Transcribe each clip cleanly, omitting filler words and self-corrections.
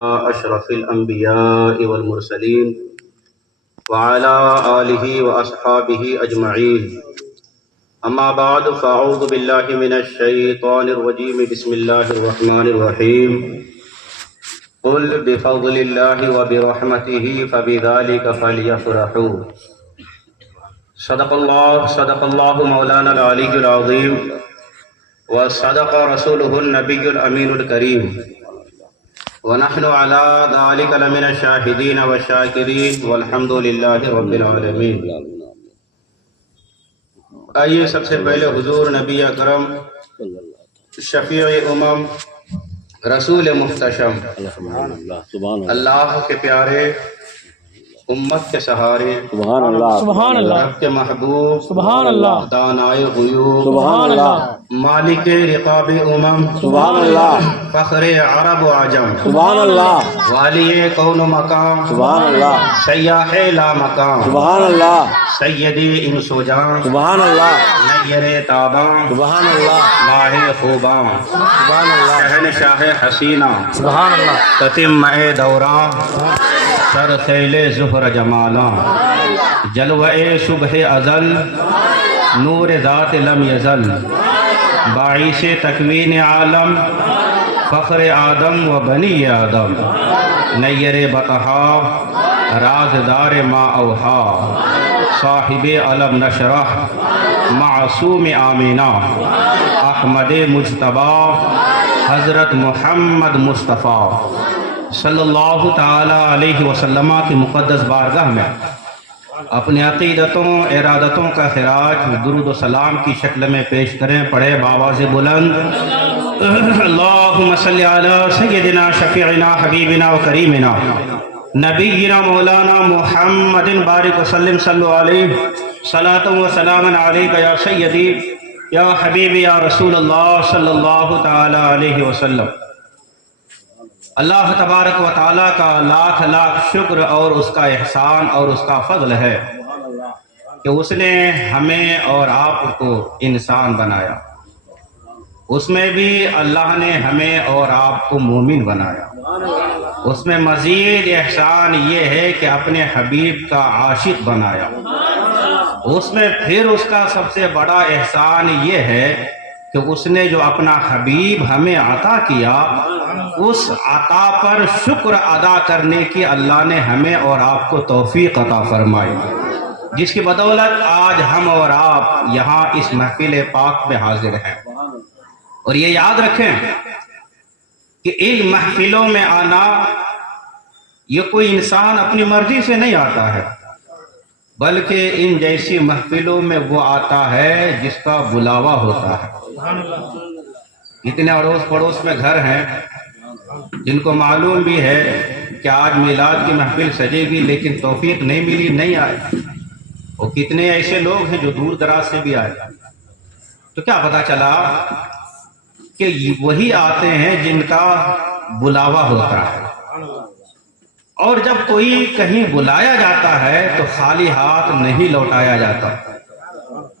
أشرف الأنبياء والمرسلين وعلى آله وأصحابه أجمعين. أما بعد فأعوذ بالله من الشيطان الرجيم. بسم الله الرحمن الرحيم. قل بفضل الله وبرحمته فبذلك فليفرحوا. صدق الله مولانا العلي العظيم وصدق رسوله النبي الأمين الكريم ونحن على ذلك لمن الشاهدين والشاكرين والحمد لله رب العالمين. آئیے سب سے پہلے حضور نبی اکرم شفیع امم رسول محتشم اللہ کے پیارے امت کے سہارے سبحان اللہ رب کے محبوب سبحان اللہ دانائے غیوب سبحان اللہ مالک رقاب امم سبحان اللہ فخر عرب و عجم سبحان اللہ والی کون و مقام سبحان اللہ سیاح لا مقام سبحان اللہ سیدی انس و جان سبحان اللہ نیر تاباں سبحان اللہ ماہ خوباں سبحان اللہ شہنشاہ حسینہ سبحان اللہ تتم دوراں سر خیل زہر جمالاں جلوہ صبح ازل نور ذات لم یزل باعث تکوین عالم فخر آدم و بنی آدم نیر بطحا رازدار ما اوحا صاحب علم نشرح معصوم آمینہ احمد مجتبی حضرت محمد مصطفیٰ صلی اللہ تعالی علیہ وسلم کی مقدس بارگاہ میں اپنی عقیدتوں ارادتوں کا خراج درود و سلام کی شکل میں پیش کریں. پڑھے بآواز بلند اللہم صلی علی سیدنا شفیعنا حبیبنا و کریمنا نبینا مولانا محمد بارک وسلم صلو علیہ صلاۃ و سلام علیک یا سیدی یا حبیبی یا رسول اللہ صلی اللہ تعالی علیہ وسلم. اللہ تبارک و تعالیٰ کا لاکھ لاکھ شکر اور اس کا احسان اور اس کا فضل ہے کہ اس نے ہمیں اور آپ کو انسان بنایا. اس میں بھی اللہ نے ہمیں اور آپ کو مومن بنایا. اس میں مزید احسان یہ ہے کہ اپنے حبیب کا عاشق بنایا. اس میں پھر اس کا سب سے بڑا احسان یہ ہے کہ اس نے جو اپنا حبیب ہمیں عطا کیا اس عطا پر شکر ادا کرنے کی اللہ نے ہمیں اور آپ کو توفیق عطا فرمائی، جس کی بدولت آج ہم اور آپ یہاں اس محفل پاک میں حاضر ہیں. اور یہ یاد رکھیں کہ ان محفلوں میں آنا یہ کوئی انسان اپنی مرضی سے نہیں آتا ہے، بلکہ ان جیسی محفلوں میں وہ آتا ہے جس کا بلاوا ہوتا ہے. اتنے اڑوس پڑوس میں گھر ہیں جن کو معلوم بھی ہے کہ آج میلاد کی محفل سجے گی لیکن توفیق نہیں ملی، نہیں آئے. اور کتنے ایسے لوگ ہیں جو دور دراز سے بھی آئے. تو کیا پتا چلا کہ وہی آتے ہیں جن کا بلاوا ہوتا ہے. اور جب کوئی کہیں بلایا جاتا ہے تو خالی ہاتھ نہیں لوٹایا جاتا،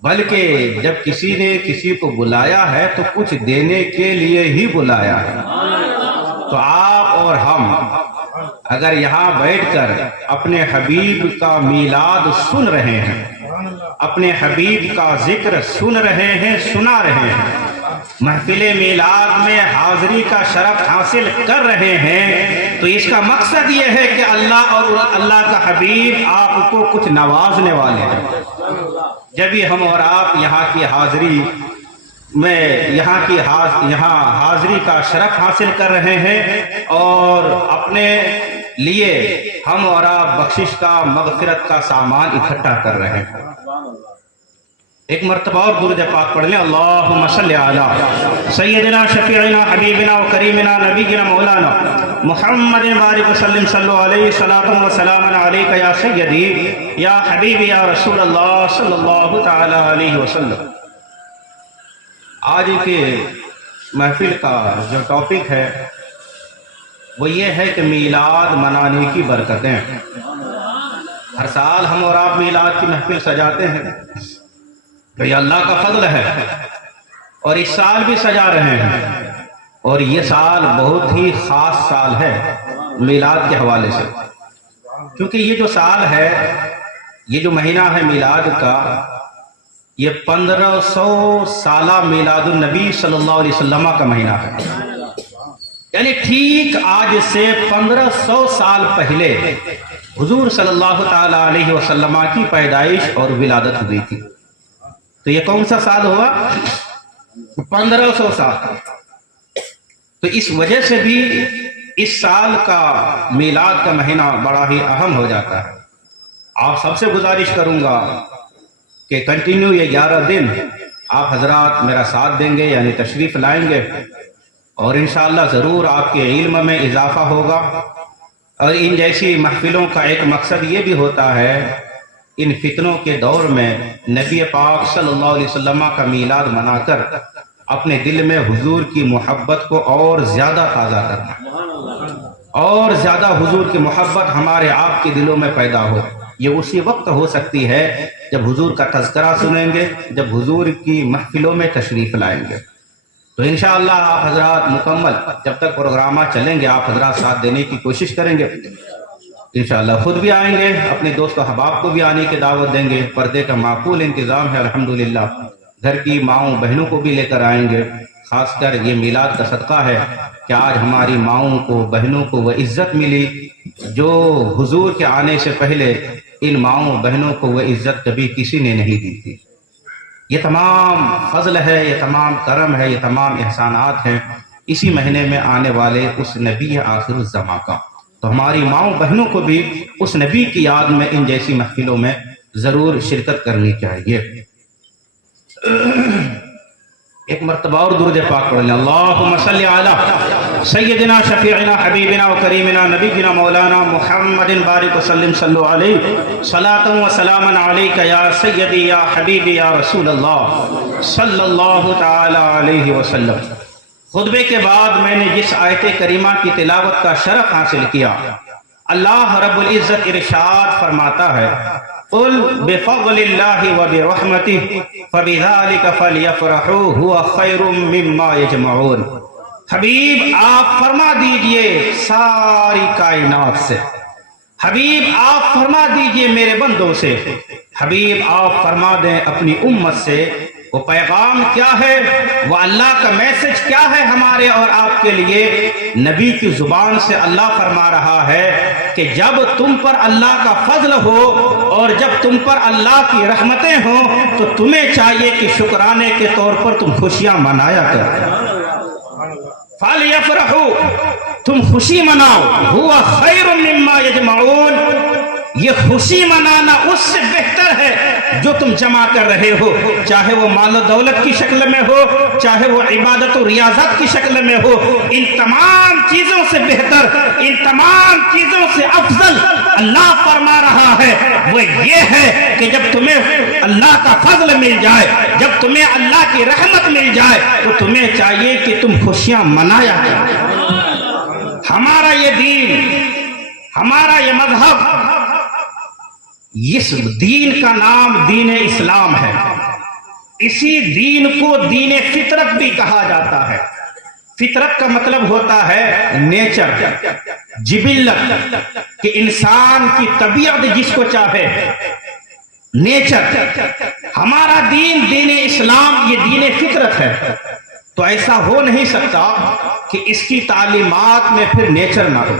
بلکہ جب کسی نے کسی کو بلایا ہے تو کچھ دینے کے لیے ہی بلایا ہے. تو آپ اور ہم اگر یہاں بیٹھ کر اپنے حبیب کا میلاد سن رہے ہیں، اپنے حبیب کا ذکر سن رہے ہیں، سنا رہے ہیں، محفل میلاد میں حاضری کا شرف حاصل کر رہے ہیں، تو اس کا مقصد یہ ہے کہ اللہ اور اللہ کا حبیب آپ کو کچھ نوازنے والے ہیں. جب ہی ہم اور آپ یہاں کی حاضری میں یہاں حاضری کا شرف حاصل کر رہے ہیں اور اپنے لیے ہم اور آپ بخشش کا مغفرت کا سامان اکٹھا کر رہے ہیں. ایک مرتبہ اور درود پاک پڑھ لیں. اللہم صلی علی سیدنا شفیعنا حبیبنا و کریمنا نبینا مولانا محمد بارک وسلم صلو علیہ صلاۃ و سلام علیک یا سیدی یا حبیبی یا رسول اللہ صلی اللہ تعالی علیہ وسلم. آج کے محفل کا جو ٹاپک ہے وہ یہ ہے کہ میلاد منانے کی برکتیں. ہر سال ہم اور آپ میلاد کی محفل سجاتے ہیں تو یہ اللہ کا فضل ہے، اور اس سال بھی سجا رہے ہیں. اور یہ سال بہت ہی خاص سال ہے. میلاد کے حوالے سے، کیونکہ یہ جو سال ہے، یہ جو مہینہ ہے میلاد کا، یہ 1500 سالہ میلاد النبی صلی اللہ علیہ وسلم کا مہینہ ہے، یعنی ٹھیک آج سے 1500 سال پہلے حضور صلی اللہ تعالی علیہ وسلم کی پیدائش اور ولادت ہوئی تھی۔ تو یہ کون سا سال ہوا؟ 1500 سال۔ تو اس وجہ سے بھی اس سال کا میلاد کا مہینہ بڑا ہی اہم ہو جاتا ہے۔ آپ سب سے گزارش کروں گا کہ کنٹینیو یہ 11 دن آپ حضرات میرا ساتھ دیں گے، یعنی تشریف لائیں گے، اور انشاءاللہ ضرور آپ کے علم میں اضافہ ہوگا۔ اور ان جیسی محفلوں کا ایک مقصد یہ بھی ہوتا ہے، ان فتنوں کے دور میں نبی پاک صلی اللہ علیہ وسلم کا میلاد منا کر اپنے دل میں حضور کی محبت کو اور زیادہ تازہ کرنا، اور زیادہ حضور کی محبت ہمارے آپ کے دلوں میں پیدا ہو۔ یہ اسی وقت ہو سکتی ہے جب حضور کا تذکرہ سنیں گے، جب حضور کی محفلوں میں تشریف لائیں گے۔ تو انشاءاللہ آپ حضرات مکمل جب تک پروگرامات چلیں گے آپ حضرات ساتھ دینے کی کوشش کریں گے، انشاءاللہ خود بھی آئیں گے، اپنے دوست و احباب کو بھی آنے کی دعوت دیں گے۔ پردے کا معقول انتظام ہے الحمدللہ، گھر کی ماؤں بہنوں کو بھی لے کر آئیں گے۔ خاص کر یہ میلاد کا صدقہ ہے کہ آج ہماری ماؤں کو بہنوں کو وہ عزت ملی جو حضور کے آنے سے پہلے ان ماؤں بہنوں کو وہ عزت کبھی کسی نے نہیں دی تھی۔ یہ تمام فضل ہے، یہ تمام کرم ہے، یہ تمام احسانات ہیں اسی مہینے میں آنے والے اس نبی آخر الزماں کا۔ تو ہماری ماؤں بہنوں کو بھی اس نبی کی یاد میں ان جیسی محفلوں میں ضرور شرکت کرنی چاہیے۔ ایک مرتبہ اور درود پاک پڑھ لیں، اللہم صلی علی سیدنا شفیعنا حبیبنا و کریمنا نبینا مولانا محمد بارک وسلم صلو علیہ صلاۃ و سلاما علیک یا سیدی یا حبیبی یا رسول اللہ صلی اللہ تعالی علیہ وسلم۔ خطبے کے بعد میں نے جس آیت کریمہ کی تلاوت کا شرف حاصل کیا، اللہ رب العزت ارشاد فرماتا ہے، قل بفضل اللہ وبرحمتہ فبذلک فلیفرحوا هو خیر مما یجمعون۔ حبیب آپ فرما دیجئے ساری کائنات سے، حبیب آپ فرما دیجئے میرے بندوں سے، حبیب آپ فرما دیں اپنی امت سے، وہ پیغام کیا ہے، وہ اللہ کا میسج کیا ہے ہمارے اور آپ کے لیے۔ نبی کی زبان سے اللہ فرما رہا ہے کہ جب تم پر اللہ کا فضل ہو اور جب تم پر اللہ کی رحمتیں ہوں تو تمہیں چاہیے کہ شکرانے کے طور پر تم خوشیاں منایا کرو۔ فَلْيَفْرَحُوا، تم خوشی مناؤ، هُوَ خَيْرٌ مِّمَّا يَجْمَعُونَ، یہ خوشی منانا اس سے بہتر ہے جو تم جمع کر رہے ہو، چاہے وہ مال و دولت کی شکل میں ہو، چاہے وہ عبادت و ریاضت کی شکل میں ہو۔ ان تمام چیزوں سے بہتر، ان تمام چیزوں سے افضل اللہ فرما رہا ہے وہ یہ ہے کہ جب تمہیں اللہ کا فضل مل جائے، جب تمہیں اللہ کی رحمت مل جائے تو تمہیں چاہیے کہ تم خوشیاں منایا کرو۔ ہمارا یہ دین، ہمارا یہ مذہب، اس دین کا نام دین اسلام ہے۔ اسی دین کو دین فطرت بھی کہا جاتا ہے۔ فطرت کا مطلب ہوتا ہے نیچر، جبلت، کہ انسان کی طبیعت جس کو چاہے، نیچر۔ ہمارا دین دین اسلام یہ دین فطرت ہے، تو ایسا ہو نہیں سکتا کہ اس کی تعلیمات میں پھر نیچر نہ ہو،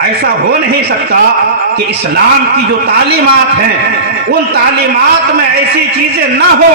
ایسا ہو نہیں سکتا کہ اسلام کی جو تعلیمات ہیں ان تعلیمات میں ایسی چیزیں نہ ہو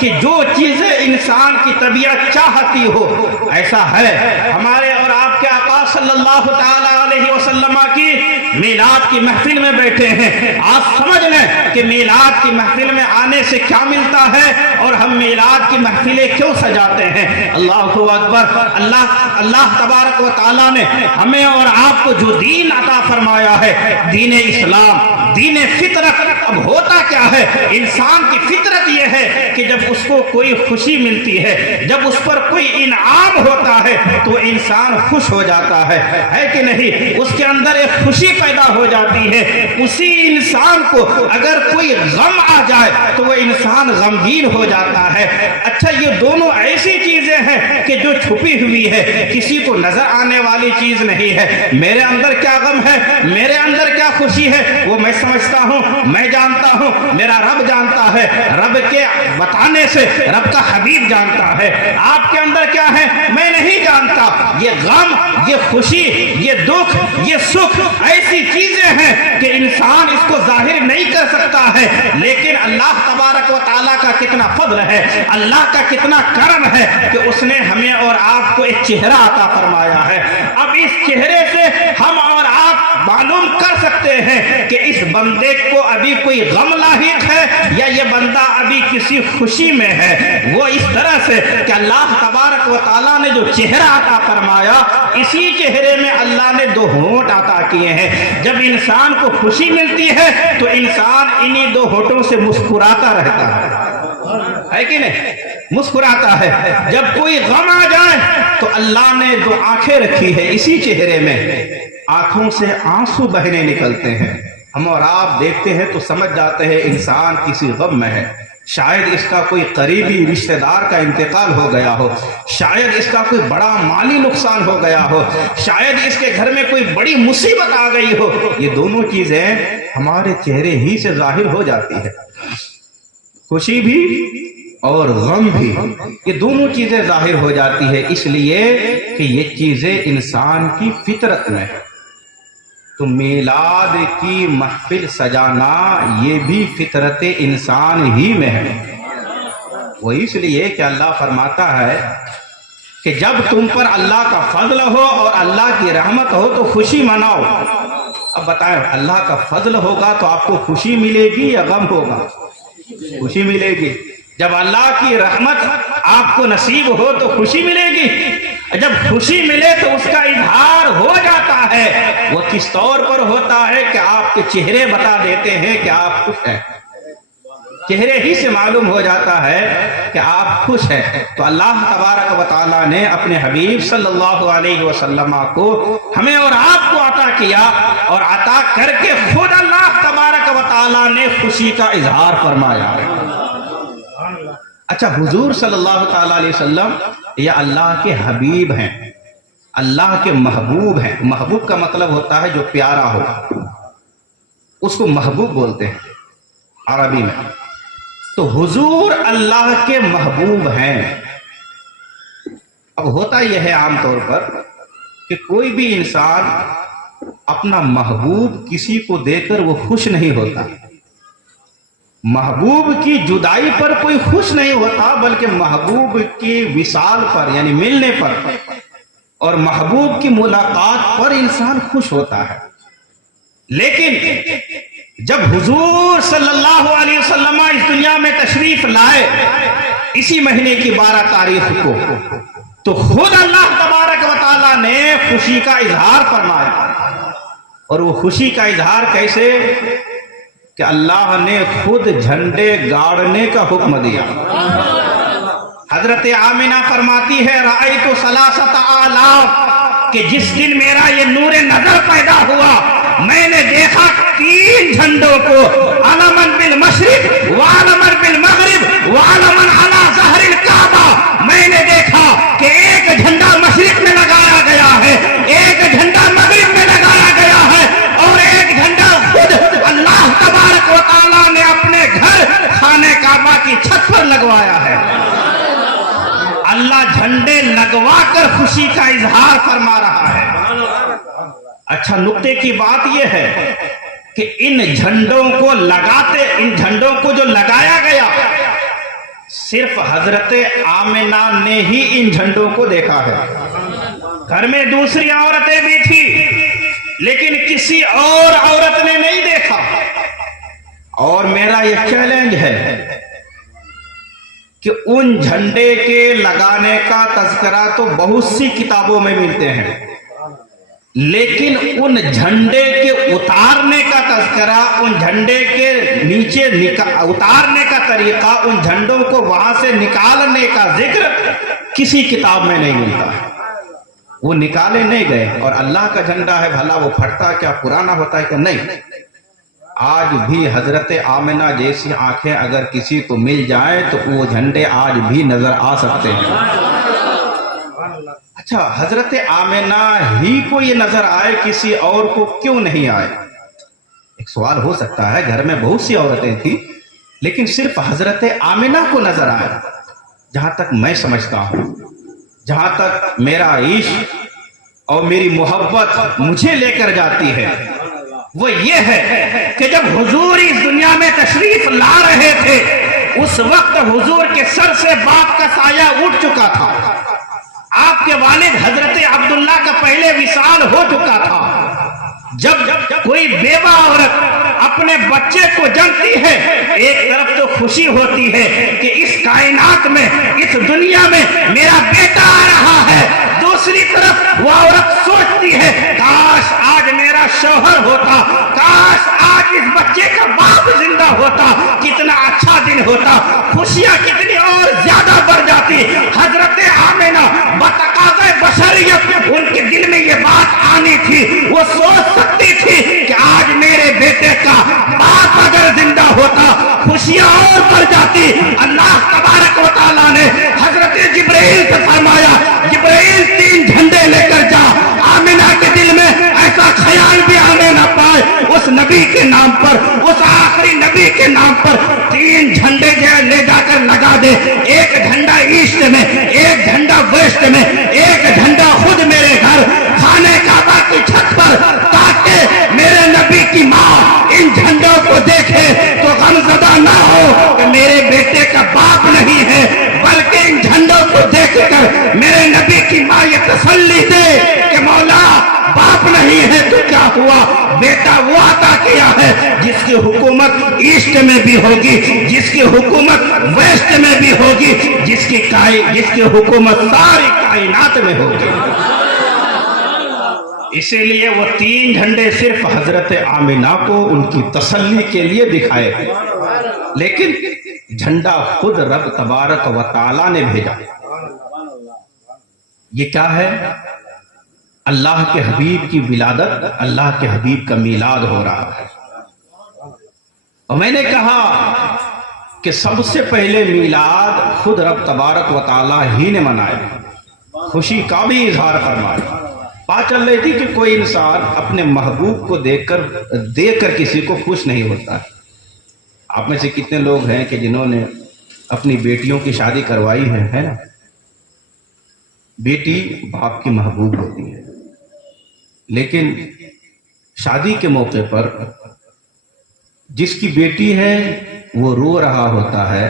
کہ جو چیزیں انسان کی طبیعت چاہتی ہو۔ ایسا ہے، ہمارے اور آپ کے آقا صلی اللہ تعالی علیہ وسلم کی میلاد کی محفل میں بیٹھے ہیں۔ آپ سمجھ لیں کہ میلاد کی محفل میں آنے سے کیا ملتا ہے اور ہم میلاد کی محفلیں کیوں سجاتے ہیں۔ اللہ اکبر۔ اللہ تبارک و تعالیٰ نے ہمیں اور آپ کو جو دین عطا فرمایا ہے، دین اسلام، دین فطرت۔ اب ہوتا کیا ہے، انسان کی فطرت یہ ہے کہ جب اس کو کوئی خوشی ملتی ہے، جب اس پر کوئی انعام ہوتا ہے تو انسان خوش ہو جاتا ہے کہ نہیں؟ اس کے اندر ایک خوشی پیدا ہو جاتی ہے. اسی انسان کو اگر کوئی غم آ جائے تو وہ انسان غمگین ہو جاتا ہے. اچھا یہ دونوں ایسی چیزیں ہیں کہ جو چھپی ہوئی ہے, کسی کو نظر آنے والی چیز نہیں ہے. میرے اندر کیا غم ہے, میرے اندر کیا خوشی ہے, وہ میں سمجھتا ہوں, میں جانتا ہوں, میرا رب جانتا ہے. رب کے بتانے سے رب کا حبیب جانتا ہے. آپ کے اندر کیا ہے میں نہیں جانتا. یہ غم, یہ خوشی, یہ دکھ, یہ سکھ ایسی چیزیں ہیں کہ انسان اس کو ظاہر نہیں کر سکتا ہے, لیکن اللہ تبارک و تعالیٰ کا کتنا فضل ہے, اللہ کا کتنا کرم ہے کہ اس نے ہمیں اور آپ کو ایک چہرہ عطا فرمایا ہے. اب اس چہرے سے ہم اور آپ معلوم کر سکتے ہیں کہ اس بندے کو ابھی کوئی غم لاحق ہے یا یہ بندہ ابھی کسی خوشی میں ہے. وہ اس طرح سے کہ اللہ تبارک و تعالیٰ نے جو چہرہ عطا فرمایا, اسی چہرے میں اللہ نے 2 ہونٹ عطا کیے ہیں. جب انسان کو خوشی ملتی ہے تو انسان انہی 2 ہونٹوں سے مسکراتا رہتا ہے کہ نہیں, مسکراتا ہے. جب کوئی غم آ جائے تو اللہ نے 2 آنکھیں رکھی ہے اسی چہرے میں, آنکھوں سے آنسو بہنے نکلتے ہیں. ہم اور آپ دیکھتے ہیں تو سمجھ جاتے ہیں انسان کسی غم میں ہے. شاید اس کا کوئی قریبی رشتہ دار کا انتقال ہو گیا ہو, شاید اس کا کوئی بڑا مالی نقصان ہو گیا ہو, شاید اس کے گھر میں کوئی بڑی مصیبت آ گئی ہو. یہ دونوں چیزیں ہمارے چہرے ہی سے ظاہر ہو جاتی ہے, خوشی بھی اور غم بھی, یہ دونوں چیزیں ظاہر ہو جاتی ہے. اس لیے کہ یہ چیزیں انسان کی فطرت میں ہے. تو میلاد کی محفل سجانا یہ بھی فطرت انسان ہی میں ہے. وہ اس لیے کہ اللہ فرماتا ہے کہ جب تم پر اللہ کا فضل ہو اور اللہ کی رحمت ہو تو خوشی مناؤ. اب بتائیں, اللہ کا فضل ہوگا تو آپ کو خوشی ملے گی یا غم ہوگا؟ خوشی ملے گی. جب اللہ کی رحمت آپ کو نصیب ہو تو خوشی ملے گی. جب خوشی ملے تو اس کا اظہار ہو جاتا ہے. وہ کس طور پر ہوتا ہے کہ آپ کے چہرے بتا دیتے ہیں کہ آپ خوش ہیں. چہرے ہی سے معلوم ہو جاتا ہے کہ آپ خوش ہیں. تو اللہ تبارک و تعالیٰ نے اپنے حبیب صلی اللہ علیہ وسلم کو ہمیں اور آپ کو عطا کیا, اور عطا کر کے خود اللہ تبارک و تعالیٰ نے خوشی کا اظہار فرمایا. اچھا, حضور صلی اللہ تعالیٰ علیہ وسلم یہ اللہ کے حبیب ہیں, اللہ کے محبوب ہیں. محبوب کا مطلب ہوتا ہے جو پیارا ہو, اس کو محبوب بولتے ہیں عربی میں. تو حضور اللہ کے محبوب ہیں. اب ہوتا یہ ہے عام طور پر کہ کوئی بھی انسان اپنا محبوب کسی کو دے کر وہ خوش نہیں ہوتا. محبوب کی جدائی پر کوئی خوش نہیں ہوتا, بلکہ محبوب کی وصال پر یعنی ملنے پر اور محبوب کی ملاقات پر انسان خوش ہوتا ہے. لیکن جب حضور صلی اللہ علیہ وسلم اس دنیا میں تشریف لائے اسی مہینے کی 12 تاریخ کو, تو خود اللہ تبارک و تعالیٰ نے خوشی کا اظہار فرمایا. اور وہ خوشی کا اظہار کیسے کہ اللہ نے خود جھنڈے گاڑنے کا حکم دیا. حضرت آمنہ فرماتی ہے رأیت ثلاثۃ آلاف, کہ جس دن میرا یہ نور نظر پیدا ہوا میں نے دیکھا 3 جھنڈوں کو, علماً بالمشرق وعلماً بالمغرب وعلماً علی ظہر الکعبہ. میں نے دیکھا کہ ایک جھنڈا مشرق میں لگایا گیا ہے, ایک جھنڈا مغرب میں لگایا گیا ہے, اور ایک جھنڈا خود اللہ تبارک و تعالیٰ نے اپنے گھر خانہ کعبہ کی چھت پر لگوایا ہے. اللہ جھنڈے لگوا کر خوشی کا اظہار فرما رہا ہے. اچھا, نقطے کی بات یہ ہے کہ ان جھنڈوں کو جو لگایا گیا صرف حضرت آمنہ نے ہی ان جھنڈوں کو دیکھا ہے. گھر میں دوسری عورتیں بھی تھی لیکن کسی اور عورت نے نہیں دیکھا. اور میرا یہ چیلنج ہے کہ ان جھنڈے کے لگانے کا تذکرہ تو بہت سی کتابوں میں ملتے ہیں, لیکن ان جھنڈے کے اتارنے کا تذکرہ, ان جھنڈے کے نیچے اتارنے کا طریقہ, ان جھنڈوں کو وہاں سے نکالنے کا ذکر کسی کتاب میں نہیں ملتا. وہ نکالے نہیں گئے. اور اللہ کا جھنڈا ہے، بھلا وہ پھٹتا کیا، پرانا ہوتا ہے کہ نہیں. آج بھی حضرت آمنہ جیسی آنکھیں اگر کسی کو مل جائیں تو وہ جھنڈے آج بھی نظر آ سکتے ہیں. اچھا، حضرت آمنہ ہی کو یہ نظر آئے، کسی اور کو کیوں نہیں آئے؟ ایک سوال ہو سکتا ہے. گھر میں بہت سی عورتیں تھیں لیکن صرف حضرت آمنہ کو نظر آئے. جہاں تک میں سمجھتا ہوں، جہاں تک میرا عشق اور میری محبت مجھے لے کر جاتی ہے، وہ یہ ہے کہ جب حضور اس دنیا میں تشریف لا رہے تھے اس وقت حضور کے سر سے باپ کا سایہ اٹھ چکا تھا. آپ کے والد حضرت عبداللہ کا پہلے وصال ہو چکا تھا. جب کوئی بیوہ عورت اپنے بچے کو جنتی ہے، ایک طرف تو خوشی ہوتی ہے کہ اس کائنات میں، اس دنیا میں میرا بیٹا آ رہا ہے، دوسری طرف وہ عورت سوچتی ہے کاش آج میرا شوہر ہوتا، کاش آج اس بچے کا باپ زندہ ہوتا، کتنا اچھا دن ہوتا، خوشیاں کتنی اور زیادہ بڑھ جاتی. حضرت آمنہ بتقاضۂ بشریت ان کے دل میں یہ بات آنی تھی، وہ سوچ سکتی تھی کہ آج میرے بیٹے کا باپ اگر زندہ ہوتا خوشیاں اور بڑھ جاتی. اللہ تبارک و تعالیٰ نے حضرت جبرائیل سے فرمایا، جبرائیل 3 جھنڈے لے کر جا. آمنہ کے دل میں ایسا خیال بھی آنے نہ پائے، اس نبی کے نام پر، اس آخری نبی کے نام پر 3 جھنڈے لے جا کر لگا دے. ایک جھنڈا ایسٹ میں، ایک جھنڈا ویسٹ میں، ایک جھنڈا خود میرے گھر خانہ کعبہ کی چھت پر، تاکہ میرے نبی کی ماں ان جھنڈوں کو دیکھے تو غمزدہ نہ ہو کہ میرے بیٹے کا باپ نہیں ہے، بلکہ ان جھنڈوں کو دیکھ کر میرے نبی کی ماں یہ تسلی دے کہ مولا باپ نہیں ہے تو کیا ہوا، بیٹا وہ عطا کیا ہے جس کی حکومت ایسٹ میں بھی ہوگی، جس کی حکومت ویسٹ میں بھی ہوگی، جس کی حکومت ساری کائنات میں ہوگی. اسی لیے وہ 3 جھنڈے صرف حضرت آمنہ کو ان کی تسلی کے لیے دکھائے، لیکن جھنڈا خود رب تبارک و تعالیٰ نے بھیجا. یہ کیا ہے؟ اللہ کے حبیب کی ولادت، اللہ کے حبیب کا میلاد ہو رہا ہے. اور میں نے کہا کہ سب سے پہلے میلاد خود رب تبارک و تعالیٰ ہی نے منایا، خوشی کا بھی اظہار فرمایا. بات چل رہی تھی کہ کوئی انسان اپنے محبوب کو دیکھ کر کسی کو خوش نہیں ہوتا. آپ میں سے کتنے لوگ ہیں کہ جنہوں نے اپنی بیٹیوں کی شادی کروائی ہے نا؟ بیٹی باپ کی محبوب ہوتی ہے، لیکن شادی کے موقع پر جس کی بیٹی ہے وہ رو رہا ہوتا ہے،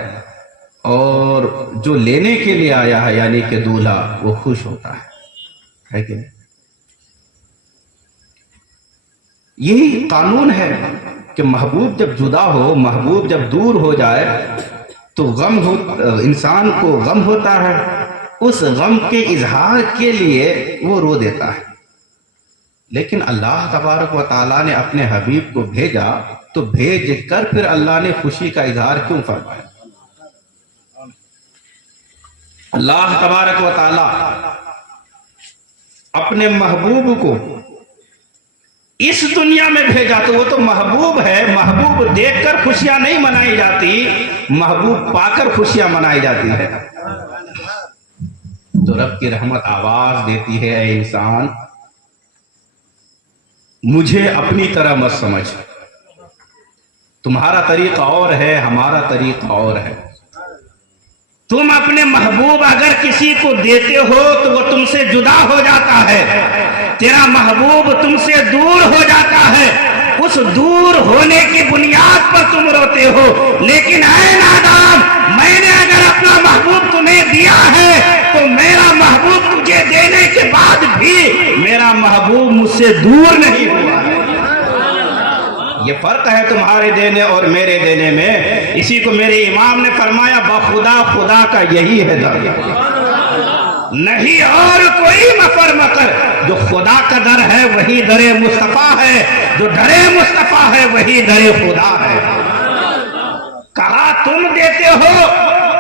اور جو لینے کے لیے آیا ہے یعنی کہ دولہا وہ خوش ہوتا ہے کہ نہیں؟ یہی قانون ہے کہ محبوب جب جدا ہو، محبوب جب دور ہو جائے تو انسان کو غم ہوتا ہے. اس غم کے اظہار کے لیے وہ رو دیتا ہے. لیکن اللہ تبارک و تعالیٰ نے اپنے حبیب کو بھیجا تو بھیج کر پھر اللہ نے خوشی کا اظہار کیوں فرمایا؟ اللہ تبارک و تعالیٰ اپنے محبوب کو اس دنیا میں بھیجا تو وہ تو محبوب ہے. محبوب دیکھ کر خوشیاں نہیں منائی جاتی، محبوب پا کر خوشیاں منائی جاتی ہے. تو رب کی رحمت آواز دیتی ہے، اے انسان مجھے اپنی طرح مت سمجھ، تمہارا طریقہ اور ہے، ہمارا طریقہ اور ہے. تم اپنے محبوب اگر کسی کو دیتے ہو تو وہ تم سے جدا ہو جاتا ہے، تیرا محبوب تم سے دور ہو جاتا ہے. اس دور ہونے کی بنیاد پر تم روتے ہو. لیکن اے نادان، میں نے اگر اپنا محبوب تمہیں دیا ہے تو میرا محبوب تجھے دینے کے بعد بھی میرا محبوب مجھ سے دور نہیں ہوا ہے. یہ فرق ہے تمہارے دینے اور میرے دینے میں. اسی کو میرے امام نے فرمایا، بخدا خدا کا یہی ہے در، نہیں اور کوئی مفر مکر. جو خدا کا در ہے وہی در مصطفیٰ ہے، جو در مصطفیٰ ہے وہی در خدا ہے. کہا تم دیتے ہو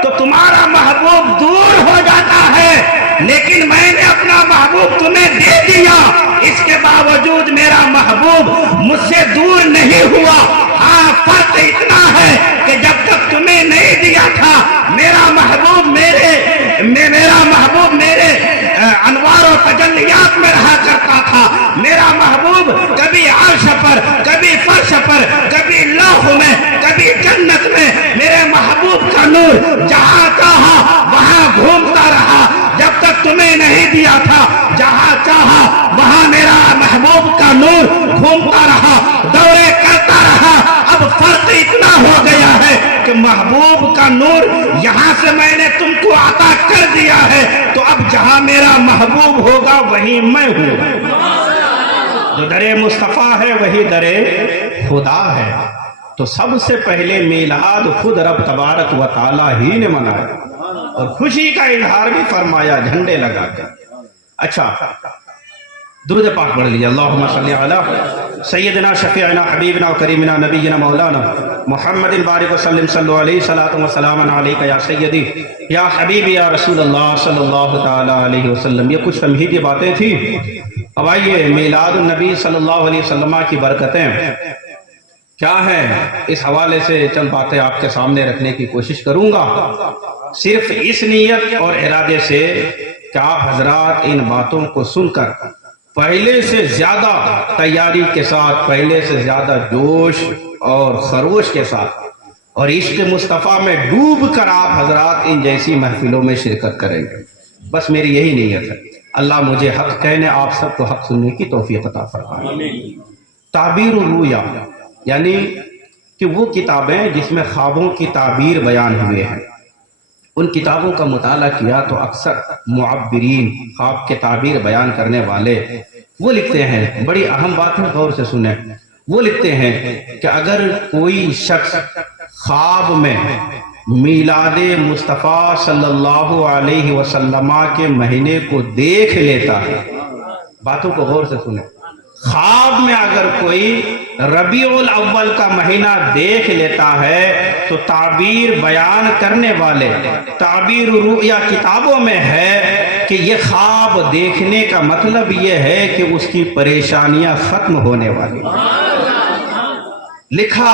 تو تمہارا محبوب دور ہو جاتا ہے، لیکن میں نے اپنا محبوب تمہیں دے دیا، اس کے باوجود میرا محبوب مجھ سے دور نہیں ہوا۔ ہاں فرق اتنا ہے کہ جب تک تمہیں نہیں دیا تھا میرا محبوب میرے انوار و تجلیات میں رہا کرتا تھا۔ میرا محبوب کبھی عرش پر، کبھی فرش پر، کبھی لوح میں، کبھی جنت میں، میرے محبوب کا نور جہاں چاہا وہاں گھومتا رہا۔ جب تک تمہیں نہیں دیا تھا جہاں چاہا وہاں میرا محبوب کا نور گھومتا رہا، دورے کرتا رہا۔ اب فرق اتنا ہو گیا ہے کہ محبوب کا نور یہاں سے میں نے تم کو عطا کر دیا ہے، تو اب جہاں میرا محبوب ہوگا وہیں میں ہوں۔ جو در مصطفیٰ ہے وہی در خدا ہے۔ تو سب سے پہلے میلاد خود رب تبارک و تعالی ہی نے منایا اور خوشی کا اظہار بھی فرمایا جھنڈے لگا کر۔ اچھا درود پاک پڑھ لیجیے، اللہم صلی علی سیدنا شفیعنا حبیبنا و کریمنا نبینا مولانا محمد بارک وسلم صلو علیہ صلاۃ و سلام علیک یا سیدی یا حبیبی یا رسول اللہ صلی اللہ تعالی علیہ وسلم۔ یہ کچھ تمہیدی باتیں تھیں۔ اب آئیے میلاد النبی صلی اللہ علیہ وسلم کی برکتیں کیا ہیں، اس حوالے سے چند باتیں آپ کے سامنے رکھنے کی کوشش کروں گا، صرف اس نیت اور ارادے سے کہ آپ حضرات ان باتوں کو سن کر پہلے سے زیادہ تیاری کے ساتھ، پہلے سے زیادہ جوش اور خروش کے ساتھ اور عشق مصطفیٰ میں ڈوب کر آپ حضرات ان جیسی محفلوں میں شرکت کریں گے۔ بس میری یہی نیت ہے۔ اللہ مجھے حق کہنے، آپ سب کو حق سننے کی توفیق عطا فرمائے۔ تعبیر الرؤیا یعنی کہ وہ کتابیں جس میں خوابوں کی تعبیر بیان ہوئے ہیں، ان کتابوں کا مطالعہ کیا تو اکثر معبرین، خواب کے تعبیر بیان کرنے والے، وہ لکھتے ہیں، بڑی اہم بات ہے، غور سے سنیں، وہ لکھتے ہیں کہ اگر کوئی شخص خواب میں میلاد مصطفیٰ صلی اللہ علیہ وسلم کے مہینے کو دیکھ لیتا ہے، باتوں کو غور سے سنیں، خواب میں اگر کوئی ربیع الاول کا مہینہ دیکھ لیتا ہے تو تعبیر بیان کرنے والے تعبیر رؤیا کتابوں میں ہے کہ یہ خواب دیکھنے کا مطلب یہ ہے کہ اس کی پریشانیاں ختم ہونے والی۔ لکھا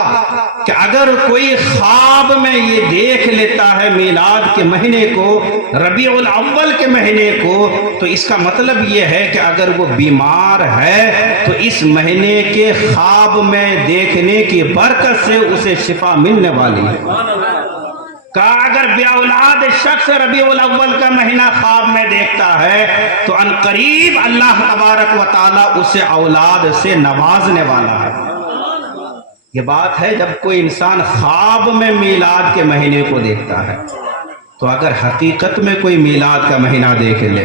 کہ اگر کوئی خواب میں یہ دیکھ لیتا ہے میلاد کے مہینے کو، ربیع الاول کے مہینے کو، تو اس کا مطلب یہ ہے کہ اگر وہ بیمار ہے تو اس مہینے کے خواب میں دیکھنے کی برکت سے اسے شفا ملنے والی ہے۔ کہا اگر بے اولاد شخص ربیع الاول کا مہینہ خواب میں دیکھتا ہے تو عنقریب اللہ تبارک و تعالی اسے اولاد سے نوازنے والا ہے۔ یہ بات ہے جب کوئی انسان خواب میں میلاد کے مہینے کو دیکھتا ہے، تو اگر حقیقت میں کوئی میلاد کا مہینہ دیکھ لے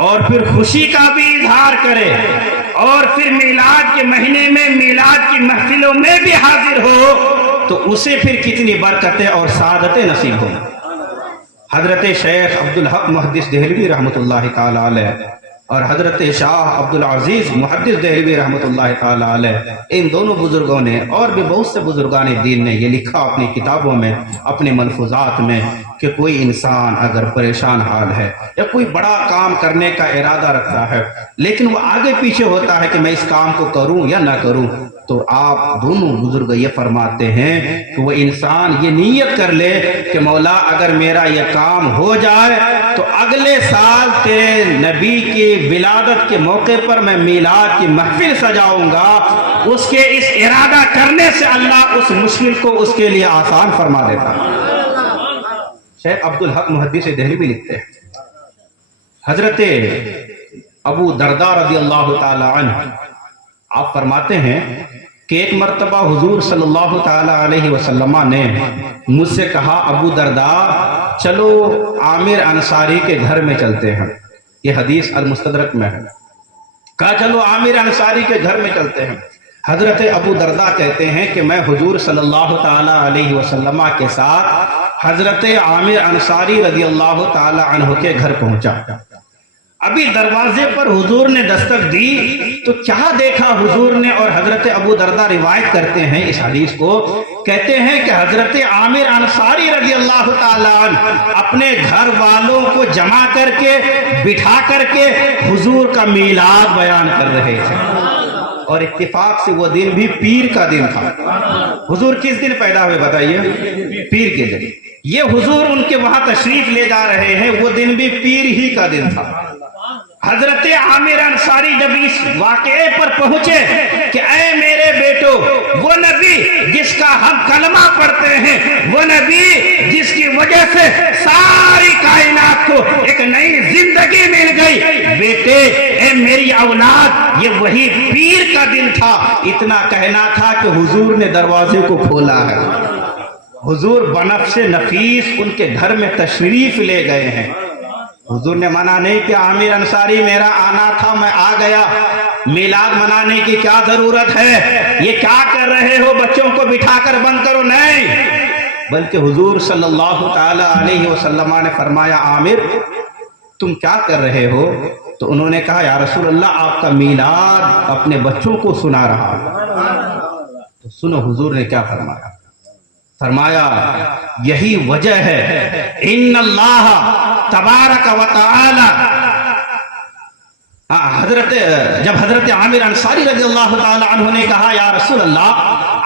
اور پھر خوشی کا بھی اظہار کرے اور پھر میلاد کے مہینے میں میلاد کی محفلوں میں بھی حاضر ہو تو اسے پھر کتنی برکتیں اور سعادتیں نصیب ہوں۔ حضرت شیخ عبدالحق محدث دہلوی رحمۃ اللہ تعالی علیہ اور حضرت شاہ عبدالعزیز محدث دہلوی رحمۃ اللہ تعالی علیہ، ان دونوں بزرگوں نے اور بھی بہت سے بزرگان دین نے یہ لکھا اپنی کتابوں میں، اپنے ملفوظات میں، کہ کوئی انسان اگر پریشان حال ہے یا کوئی بڑا کام کرنے کا ارادہ رکھتا ہے لیکن وہ آگے پیچھے ہوتا ہے کہ میں اس کام کو کروں یا نہ کروں، تو آپ دونوں بزرگ یہ فرماتے ہیں کہ وہ انسان یہ نیت کر لے کہ مولا اگر میرا یہ کام ہو جائے تو اگلے سال تیرے نبی کی ولادت کے موقع پر میں میلاد کی محفل سجاؤں گا۔ اس کے اس ارادہ کرنے سے اللہ اس مشکل کو اس کے لیے آسان فرما دیتا ہے۔ شیخ عبدالحق محدث دہلوی لکھتے ہیں، حضرت ابو درداء رضی اللہ تعالی عنہ آپ فرماتے ہیں کہ ایک مرتبہ حضور صلی اللہ تعالی علیہ وسلم نے مجھ سے کہا، ابو درداء چلو عامر انصاری کے گھر میں چلتے ہیں۔ یہ حدیث المستدرک میں ہے۔ کہا چلو عامر انصاری کے گھر میں چلتے ہیں۔ حضرت ابو درداء کہتے ہیں کہ میں حضور صلی اللہ تعالی علیہ وسلم کے ساتھ حضرت عامر انصاری رضی اللہ تعالی عنہ کے گھر پہنچا۔ ابھی دروازے پر حضور نے دستک دی تو کیا دیکھا حضور نے، اور حضرت ابو دردہ روایت کرتے ہیں اس حدیث کو، کہتے ہیں کہ حضرت عامر انصاری رضی اللہ تعالیٰ عنہ اپنے گھر والوں کو جمع کر کے بٹھا کر کے حضور کا میلاد بیان کر رہے تھے، اور اتفاق سے وہ دن بھی پیر کا دن تھا۔ حضور کس دن پیدا ہوئے بتائیے؟ پیر کے دن۔ یہ حضور ان کے وہاں تشریف لے جا رہے ہیں، وہ دن بھی پیر ہی کا دن تھا۔ حضرت عامر انصاری جب اس واقعے پر پہنچے کہ اے میرے بیٹو، وہ نبی جس کا ہم کلمہ پڑھتے ہیں، وہ نبی جس کی وجہ سے ساری کائنات کو ایک نئی زندگی مل گئی، بیٹے اے میری اولاد، یہ وہی پیر کا دن تھا۔ اتنا کہنا تھا کہ حضور نے دروازے کو کھولا ہے، حضور بنفس نفیس ان کے گھر میں تشریف لے گئے ہیں۔ حضور نے منع نہیں کہ عامر انصاری میرا آنا تھا، میں آ گیا، میلاد منانے کی کیا ضرورت ہے، یہ کیا کر رہے ہو، بچوں کو بٹھا کر بند کرو، نہیں، بلکہ حضور صلی اللہ تعالی علیہ وسلم نے فرمایا عامر تم کیا کر رہے ہو؟ تو انہوں نے کہا یا رسول اللہ آپ کا میلاد اپنے بچوں کو سنا رہا ہوں۔ تو سنو حضور نے کیا فرمایا، فرمایا یہی وجہ ہے ان اللہ تبارک و تعالی، جب حضرت عامر انصاری رضی اللہ تعالی عنہ نے کہا یا رسول اللہ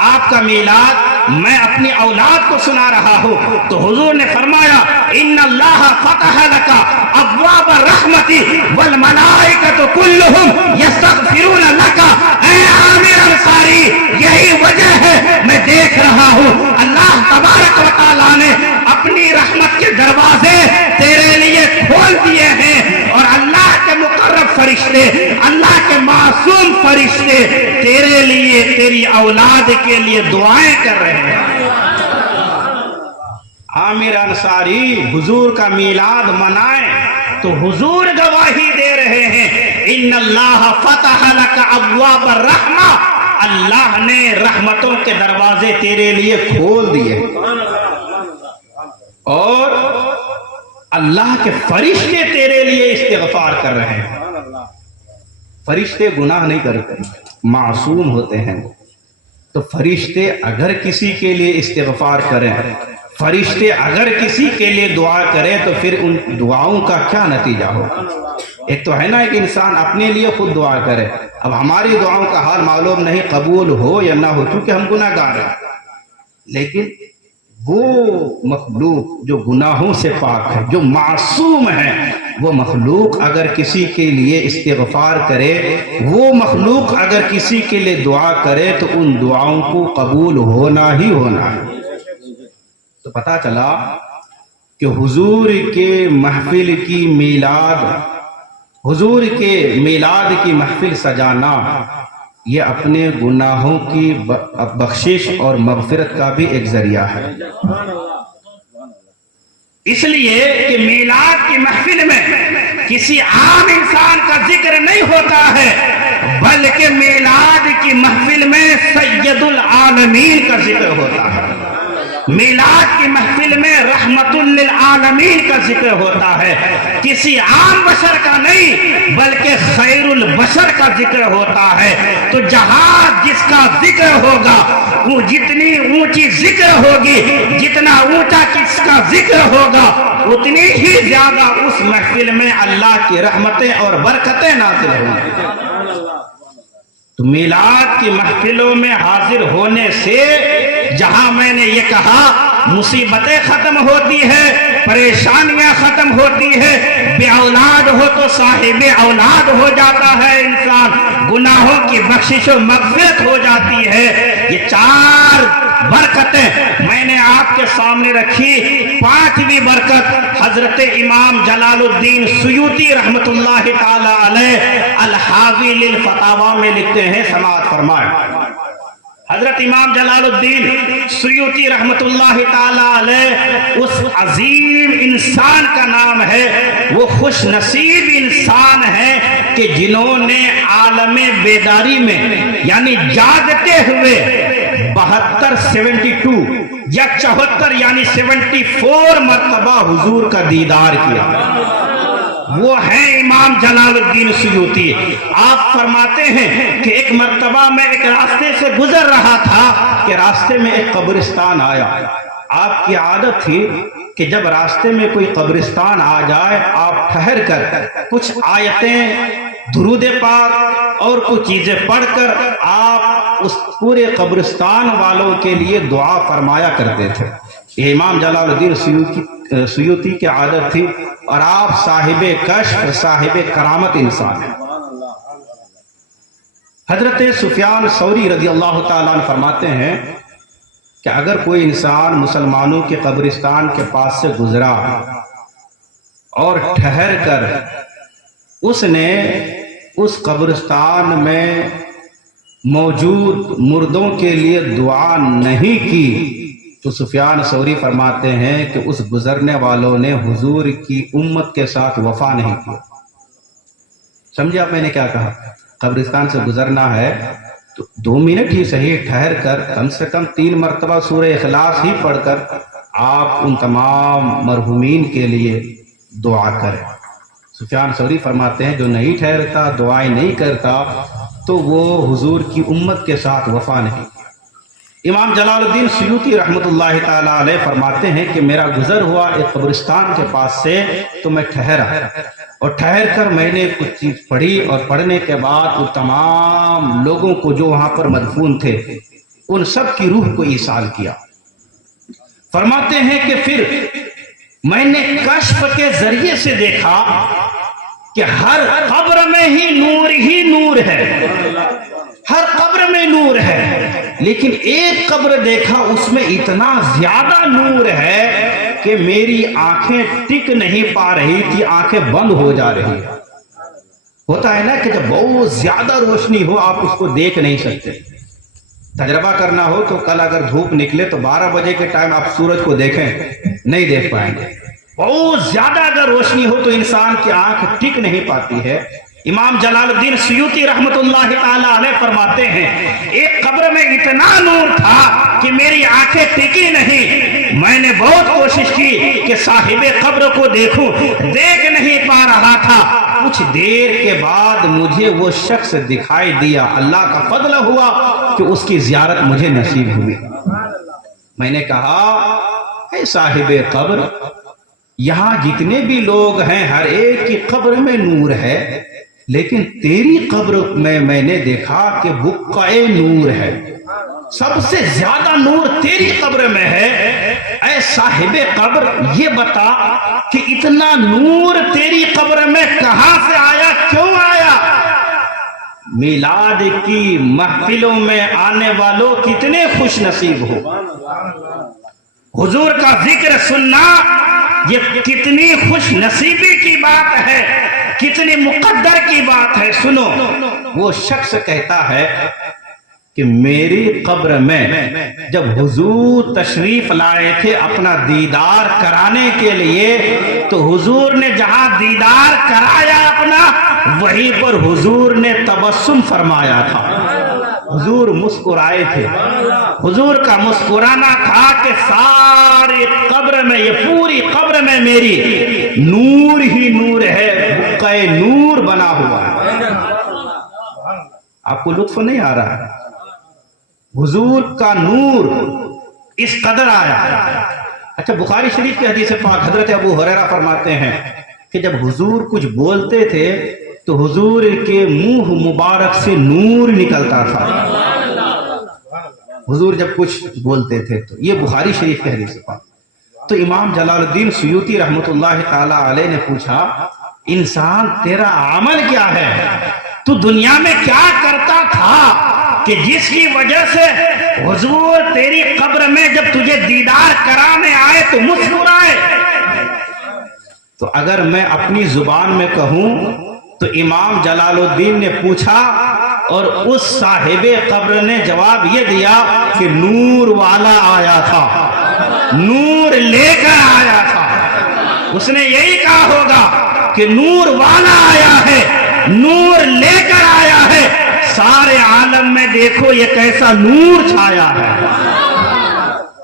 آپ کا میلاد میں اپنی اولاد کو سنا رہا ہوں، تو حضور نے فرمایا ان اللہ فتح لک ابواب الرحمت والملائکۃ کلہم یستغفرون لک۔ اے عامر انصاری یہی وجہ ہے، میں دیکھ رہا ہوں اللہ تبارک و تعالیٰ نے اپنی رحمت کے دروازے تیرے لیے کھول دیے ہیں، اور اللہ کے مقرب فرشتے، اللہ کے معصوم فرشتے تیرے لیے، تیری اولاد کے لیے دعائیں کر رہے ہیں۔ عامر انصاری حضور کا میلاد منائیں تو حضور گواہی دے رہے ہیں ان اللہ فتح لک ابواب الرحمہ، اللہ نے رحمتوں کے دروازے تیرے لیے کھول دیے، اور اللہ کے فرشتے تیرے لیے استغفار کر رہے ہیں۔ فرشتے گناہ نہیں کرتے، معصوم ہوتے ہیں، تو فرشتے اگر کسی کے لیے استغفار کریں، فرشتے اگر کسی کے لیے دعا کریں تو پھر ان دعاؤں کا کیا نتیجہ ہوگا؟ ایک تو ہے نا ایک انسان اپنے لیے خود دعا کرے، اب ہماری دعاؤں کا حال معلوم نہیں قبول ہو یا نہ ہو کیونکہ ہم گناہ گار ہیں، لیکن وہ مخلوق جو گناہوں سے پاک ہے، جو معصوم ہے، وہ مخلوق اگر کسی کے لیے استغفار کرے، وہ مخلوق اگر کسی کے لیے دعا کرے تو ان دعاؤں کو قبول ہونا ہی ہونا ہے۔ تو پتہ چلا کہ حضور کے محفل کی میلاد، حضور کے میلاد کی محفل سجانا یہ اپنے گناہوں کی بخشش اور مغفرت کا بھی ایک ذریعہ ہے۔ اس لیے کہ میلاد کی محفل میں کسی عام انسان کا ذکر نہیں ہوتا ہے، بلکہ میلاد کی محفل میں سید العالمین کا ذکر ہوتا ہے، میلاد کی محفل میں رحمت للعالمین کا ذکر ہوتا ہے، کسی عام بشر کا نہیں بلکہ خیر البشر کا ذکر ہوتا ہے۔ تو جہاں جس کا ذکر ہوگا، وہ جتنی اونچی ذکر ہوگی، جتنا اونچا کس کا ذکر ہوگا، اتنی ہی زیادہ اس محفل میں اللہ کی رحمتیں اور برکتیں نازل ہوں گی۔ تو میلاد کی محفلوں میں حاضر ہونے سے جہاں میں نے یہ کہا مصیبتیں ختم ہوتی ہے، پریشانیاں ختم ہوتی ہے، بے اولاد ہو تو صاحب اولاد ہو جاتا ہے انسان، گناہوں کی بخشش و مغفرت ہو جاتی ہے۔ یہ چار برکتیں میں نے آپ کے سامنے رکھی۔ پانچویں برکت حضرت امام جلال الدین سیوطی رحمت اللہ تعالی علیہ الحاوی للفتاوی میں لکھتے ہیں، سماعت فرمائیں۔ حضرت امام جلال الدین سیوطی رحمت اللہ تعالی علیہ اس عظیم انسان کا نام ہے، وہ خوش نصیب انسان ہے کہ جنہوں نے عالم بیداری میں یعنی جاگتے ہوئے 72 یا 74 یعنی 74 مرتبہ حضور کا دیدار کیا۔ وہ ہیں امام جلال الدین سیوطی۔ آپ فرماتے ہیں کہ ایک مرتبہ میں ایک راستے سے گزر رہا تھا کہ راستے میں ایک قبرستان آیا۔ آپ کی عادت تھی کہ جب راستے میں کوئی قبرستان آ جائے آپ ٹھہر کر کچھ آیتیں، درود پاک اور کچھ چیزیں پڑھ کر آپ اس پورے قبرستان والوں کے لیے دعا فرمایا کرتے تھے۔ یہ امام جلال الدین سیوطی کی عادت تھی، اور آپ صاحب کشف، صاحب کرامت انسان ہیں۔ حضرت سفیان ثوری رضی اللہ تعالیٰ عنہ فرماتے ہیں کہ اگر کوئی انسان مسلمانوں کے قبرستان کے پاس سے گزرا اور ٹھہر کر اس نے اس قبرستان میں موجود مردوں کے لیے دعا نہیں کی تو سفیان ثوری فرماتے ہیں کہ اس گزرنے والوں نے حضور کی امت کے ساتھ وفا نہیں کی۔ سمجھے آپ میں نے کیا کہا؟ قبرستان سے گزرنا ہے تو 2 منٹ ہی صحیح ٹھہر کر کم سے کم 3 مرتبہ سورہ اخلاص ہی پڑھ کر آپ ان تمام مرحومین کے لیے دعا کریں۔ سفیان ثوری فرماتے ہیں جو نہیں ٹھہرتا، دعائیں نہیں کرتا تو وہ حضور کی امت کے ساتھ وفا نہیں۔ امام جلال الدین سیوطی رحمۃ اللہ تعالیٰ علیہ فرماتے ہیں کہ میرا گزر ہوا ایک قبرستان کے پاس سے تو میں ٹھہرا، اور ٹھہر کر میں نے کچھ چیز پڑھی، اور پڑھنے کے بعد وہ تمام لوگوں کو جو وہاں پر مدفون تھے ان سب کی روح کو ایصال کیا۔ فرماتے ہیں کہ پھر میں نے کشف کے ذریعے سے دیکھا کہ ہر قبر میں ہی نور ہے، ہر قبر میں نور ہے، لیکن ایک قبر دیکھا اس میں اتنا زیادہ نور ہے کہ میری آنکھیں ٹک نہیں پا رہی تھی، آنکھیں بند ہو جا رہی ہیں۔ ہوتا ہے نا کہ جب بہت زیادہ روشنی ہو آپ اس کو دیکھ نہیں سکتے۔ تجربہ کرنا ہو تو کل اگر دھوپ نکلے تو 12 بجے کے ٹائم آپ سورج کو دیکھیں، نہیں دیکھ پائیں گے۔ بہت زیادہ اگر روشنی ہو تو انسان کی آنکھ ٹک نہیں پاتی ہے۔ امام جلال الدین سیوطی رحمت اللہ تعالیٰ علیہ فرماتے ہیں ایک قبر میں اتنا نور تھا کہ میری آنکھیں ٹکی نہیں، میں نے بہت کوشش کی کہ صاحب قبر کو دیکھوں، دیکھ نہیں پا رہا تھا۔ کچھ دیر کے بعد مجھے وہ شخص دکھائی دیا، اللہ کا فضل ہوا کہ اس کی زیارت مجھے نصیب ہوئی۔ میں نے کہا اے صاحب قبر، یہاں جتنے بھی لوگ ہیں ہر ایک کی قبر میں نور ہے، لیکن تیری قبر میں نے دیکھا کہ بقعہ نور ہے، سب سے زیادہ نور تیری قبر میں ہے۔ اے صاحب قبر یہ بتا کہ اتنا نور تیری قبر میں کہاں سے آیا، کیوں آیا؟ میلاد کی محفلوں میں آنے والوں کتنے خوش نصیب ہو، حضور کا ذکر سننا یہ کتنی خوش نصیبی کی بات ہے، کتنی مقدر کی بات ہے۔ سنو، وہ شخص کہتا ہے کہ میری قبر میں جب حضور تشریف لائے تھے اپنا دیدار کرانے کے لیے تو حضور نے جہاں دیدار کرایا اپنا وہیں پر حضور نے تبسم فرمایا تھا، حضور مسکرائے تھے۔ حضور کا مسکرانا تھا کہ ساری قبر میں، یہ پوری قبر میں میری نور ہی نور ہے، بقعہ نور بنا ہوا ہے۔ آپ کو لطف نہیں آ رہا ہے؟ حضور کا نور اس قدر آیا۔ اچھا، بخاری شریف کی حدیث پاک حضرت ابو ہریرہ فرماتے ہیں کہ جب حضور کچھ بولتے تھے تو حضور کے منہ مبارک سے نور نکلتا تھا، حضور جب کچھ بولتے تھے تو۔ یہ بخاری شریف کی حدیث پاک۔ تو امام جلال الدین سیوطی رحمت اللہ تعالی علیہ نے پوچھا انسان تیرا عمل کیا ہے، تو دنیا میں کیا کرتا تھا کہ جس کی وجہ سے حضور تیری قبر میں جب تجھے دیدار کرانے آئے تو مسکرائے؟ تو اگر میں اپنی زبان میں کہوں تو امام جلال الدین نے پوچھا اور اس صاحب قبر نے جواب یہ دیا کہ نور والا آیا تھا، نور لے کر آیا تھا۔ اس نے یہی کہا ہوگا کہ نور والا آیا ہے، نور لے کر آیا ہے، سارے عالم میں دیکھو یہ کیسا نور چھایا ہے۔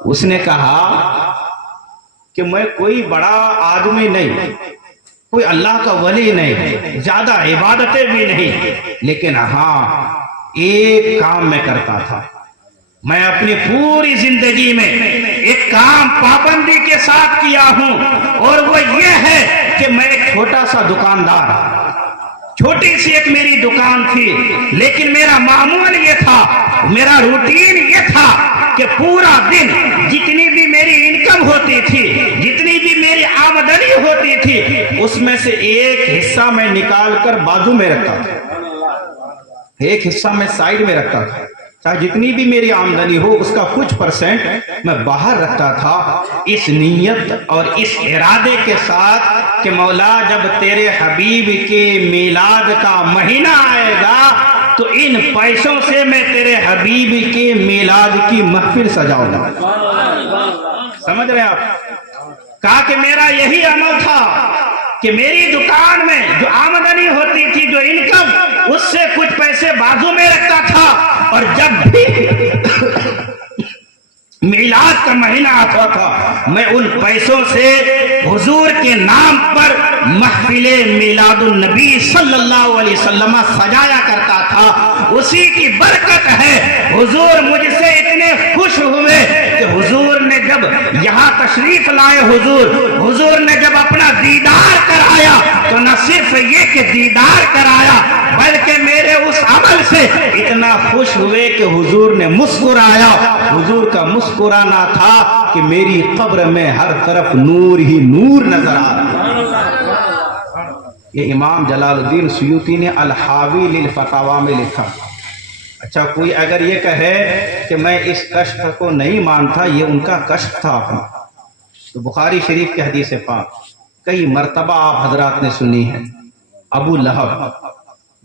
اس نے کہا کہ میں کوئی بڑا آدمی نہیں، کوئی اللہ کا ولی نہیں، زیادہ عبادتیں بھی نہیں، لیکن ہاں ایک کام میں کرتا تھا. میں اپنی پوری زندگی میں ایک کام پابندی کے ساتھ کیا ہوں، اور وہ یہ ہے کہ میں ایک چھوٹا سا دکاندار، چھوٹی سی ایک میری دکان تھی، لیکن میرا معمول یہ تھا، میرا روٹین یہ تھا کہ پورا دن جتنی بھی میری انکم ہوتی تھی، جتنی بھی میری آمدنی ہوتی تھی، اس میں سے ایک حصہ میں نکال کر بازو میں رکھتا تھا، ایک حصہ میں سائیڈ میں رکھتا تھا، چاہے جتنی بھی میری آمدنی ہو اس کا کچھ پرسنٹ میں باہر رکھتا تھا، اس نیت اور اس ارادے کے ساتھ کہ مولا جب تیرے حبیب کے میلاد کا مہینہ آئے گا تو ان پیسوں سے میں تیرے حبیب کے میلاد کی محفل سجاؤں گا. سمجھ رہے ہیں آپ؟ کہا کہ میرا یہی عمل تھا کہ میری دکان میں جو آمدنی ہوتی تھی، جو انکم، اس سے کچھ پیسے بازو میں رکھتا تھا، اور جب بھی میلاد کا مہینہ آتا تھا میں ان پیسوں سے حضور کے نام پر محفل میلاد النبی صلی اللہ علیہ وسلم سجایا کرتا تھا. اسی کی برکت ہے حضور مجھ سے اتنے خوش ہوئے کہ حضور نے جب یہاں تشریف لائے، حضور نے جب اپنا دیدار کرایا تو نہ صرف یہ کہ دیدار کرایا بلکہ میرے اس عمل سے اتنا خوش ہوئے کہ حضور نے مسکرایا. حضور کا مسکرانا تھا کہ میری قبر میں ہر طرف نور ہی نور نظر آ رہا. یہ امام جلال الدین سیوطی نے الحاوی للفتاوی میں لکھا. اچھا، کوئی اگر یہ کہے کہ میں اس کشف کو نہیں مانتا، یہ ان کا کشف تھا اپنا، تو بخاری شریف کی حدیث پاک کئی مرتبہ آپ حضرات نے سنی ہے. ابو لہب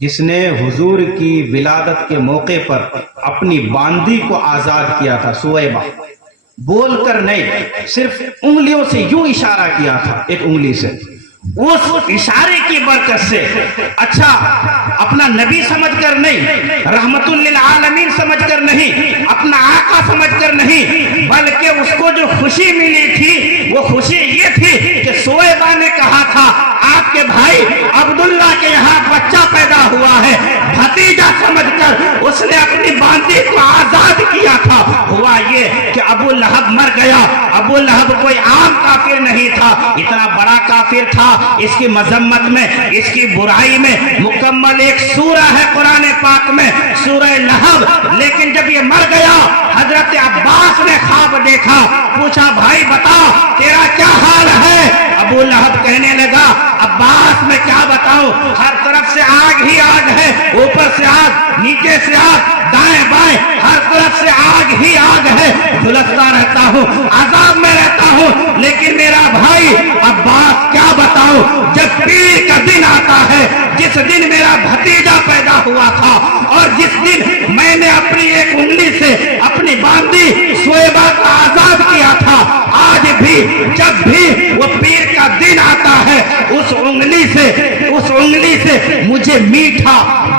جس نے حضور کی ولادت کے موقع پر اپنی باندی کو آزاد کیا تھا، سویبہ، بول کر نہیں، صرف انگلیوں سے یوں اشارہ کیا تھا، ایک انگلی سے، اس اشارے کی برکت سے، اچھا اپنا نبی سمجھ کر نہیں، رحمت للعالمین سمجھ کر نہیں، اپنا آقا سمجھ کر نہیں، بلکہ اس کو جو خوشی ملی تھی وہ خوشی یہ تھی کہ سویبہ نے کہا تھا آپ کے بھائی عبداللہ کے یہاں بچہ پیدا ہوا ہے، بھتیجا سمجھ کر اس نے اپنی باندی کو آزاد کیا تھا. ہوا یہ کہ ابو لہب مر گیا. ابو لہب کوئی عام کافر نہیں تھا، اتنا بڑا کافر تھا. اس کی مذمت میں، اس کی برائی میں مکمل ایک سورہ ہے قرآن پاک میں، سورہ لہب. لیکن جب یہ مر گیا حضرت عباس نے خواب دیکھا، پوچھا بھائی بتا تیرا کیا حال ہے؟ ابو لہب کہنے لگا عباس میں کیا بتاؤں، ہر طرف سے آگ ہی آگ ہے، اوپر سے آگ، نیچے سے آگ، دائیں بائیں ہر طرف سے آگ ہی آگ ہے، جھلستا رہتا ہوں، عذاب میں رہتا ہوں. لیکن میرا بھائی عباس کیا بتاؤں، جب پیر کا دن آتا ہے، جس دن میرا بھتیجا پیدا ہوا تھا اور جس دن میں نے اپنی ایک انگلی سے اپنی باندی سویبہ کو آزاد کیا تھا، آج بھی جب بھی وہ پیر کا دن آتا ہے اس انگلی سے مجھے میٹھا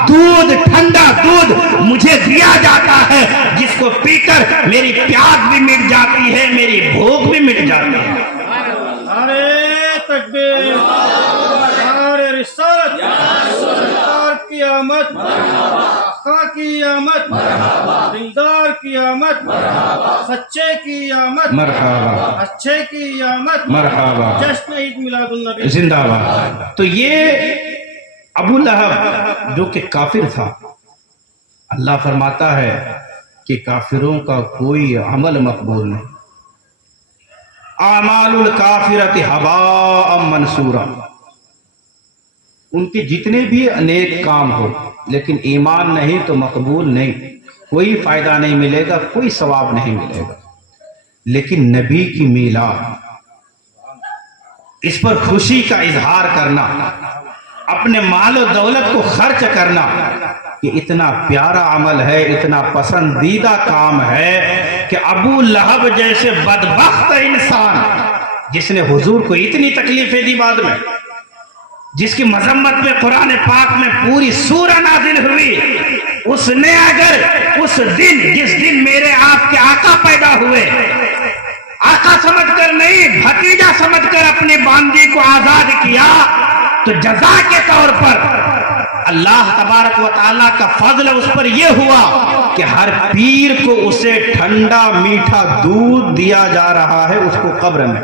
دودھ، ٹھنڈا دودھ مجھے دیا جاتا ہے، جس کو پی کر میری پیاس بھی مٹ جاتی ہے، میری بھوک بھی مٹ جاتی ہے. نعرے تکبیر، نعرے رسالت، سرکار کی آمد، آقا کی آمد، دلدار کی آمد، سچے کی آمد، مرحبا، اچھے کی آمد، مرحبا، جشن عید میلاد النبی زندہ باد. تو یہ ابو لہب جو کہ کافر تھا، اللہ فرماتا ہے کہ کافروں کا کوئی عمل مقبول نہیں. اعمال الکافرۃ ھباء منثورا، ان کے جتنے بھی نیک کام ہو لیکن ایمان نہیں تو مقبول نہیں، کوئی فائدہ نہیں ملے گا، کوئی ثواب نہیں ملے گا. لیکن نبی کی میلاد، اس پر خوشی کا اظہار کرنا، اپنے مال و دولت کو خرچ کرنا، یہ اتنا پیارا عمل ہے، اتنا پسندیدہ کام ہے کہ ابو لہب جیسے بدبخت انسان جس نے حضور کو اتنی تکلیفیں دی، بعد میں جس کی مذمت میں قرآن پاک میں پوری سورہ نازل ہوئی، اس نے اگر اس دن، جس دن میرے آپ کے آقا پیدا ہوئے، آقا سمجھ کر نہیں بھتیجا سمجھ کر اپنی باندی کو آزاد کیا تو جزا کے طور پر اللہ تبارک و تعالیٰ کا فضل اس پر یہ ہوا کہ ہر پیر کو اسے ٹھنڈا میٹھا دودھ دیا جا رہا ہے اس کو قبر میں.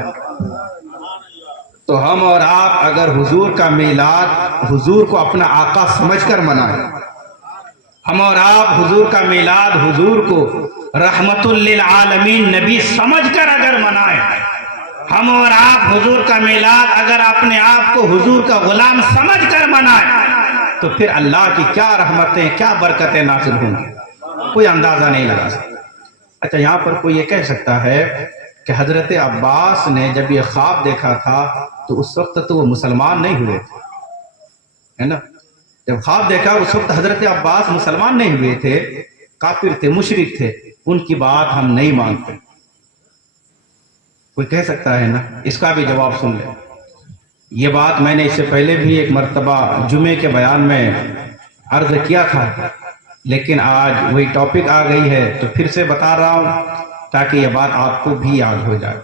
تو ہم اور آپ اگر حضور کا میلاد حضور کو اپنا آقا سمجھ کر منائیں، ہم اور آپ حضور کا میلاد حضور کو رحمت للعالمین نبی سمجھ کر اگر منائیں، ہم اور آپ حضور کا میلاد اگر اپنے آپ کو حضور کا غلام سمجھ کر منائیں تو پھر اللہ کی کیا رحمتیں کیا برکتیں نازل ہوں گی، کوئی اندازہ نہیں لگا سکتا. اچھا، یہاں پر کوئی یہ کہہ سکتا ہے کہ حضرت عباس نے جب یہ خواب دیکھا تھا تو اس وقت تو وہ مسلمان نہیں ہوئے تھے، ہے نا؟ جب خواب دیکھا اس وقت حضرت عباس مسلمان نہیں ہوئے تھے، کافر تھے، مشرک تھے، ان کی بات ہم نہیں مانتے. کوئی کہہ سکتا ہے نا؟ اس کا بھی جواب سن لیں. یہ بات میں نے اس سے پہلے بھی ایک مرتبہ جمعے کے بیان میں عرض کیا تھا، لیکن آج وہی ٹاپک آ گئی ہے تو پھر سے بتا رہا ہوں تاکہ یہ بات آپ کو بھی یاد ہو جائے.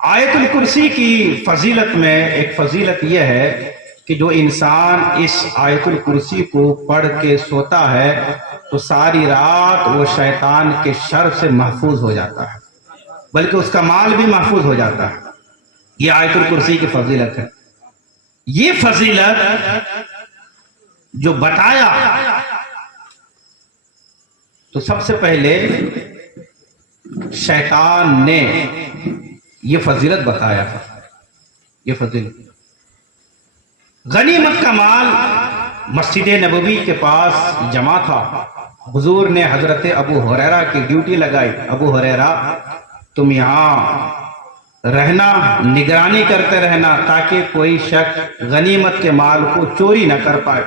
آیت الکرسی کی فضیلت میں ایک فضیلت یہ ہے کہ جو انسان اس آیت الکرسی کو پڑھ کے سوتا ہے تو ساری رات وہ شیطان کے شر سے محفوظ ہو جاتا ہے، بلکہ اس کا مال بھی محفوظ ہو جاتا ہے. یہ آیت الکرسی کی فضیلت ہے. یہ فضیلت جو بتایا تو سب سے پہلے شیطان نے یہ فضیلت بتایا تھا. یہ فضیلت غنیمت کا مال مسجد نبوی کے پاس جمع تھا. حضور نے حضرت ابو ہریرہ کی ڈیوٹی لگائی، ابو ہریرہ تم یہاں رہنا، نگرانی کرتے رہنا تاکہ کوئی شخص غنیمت کے مال کو چوری نہ کر پائے.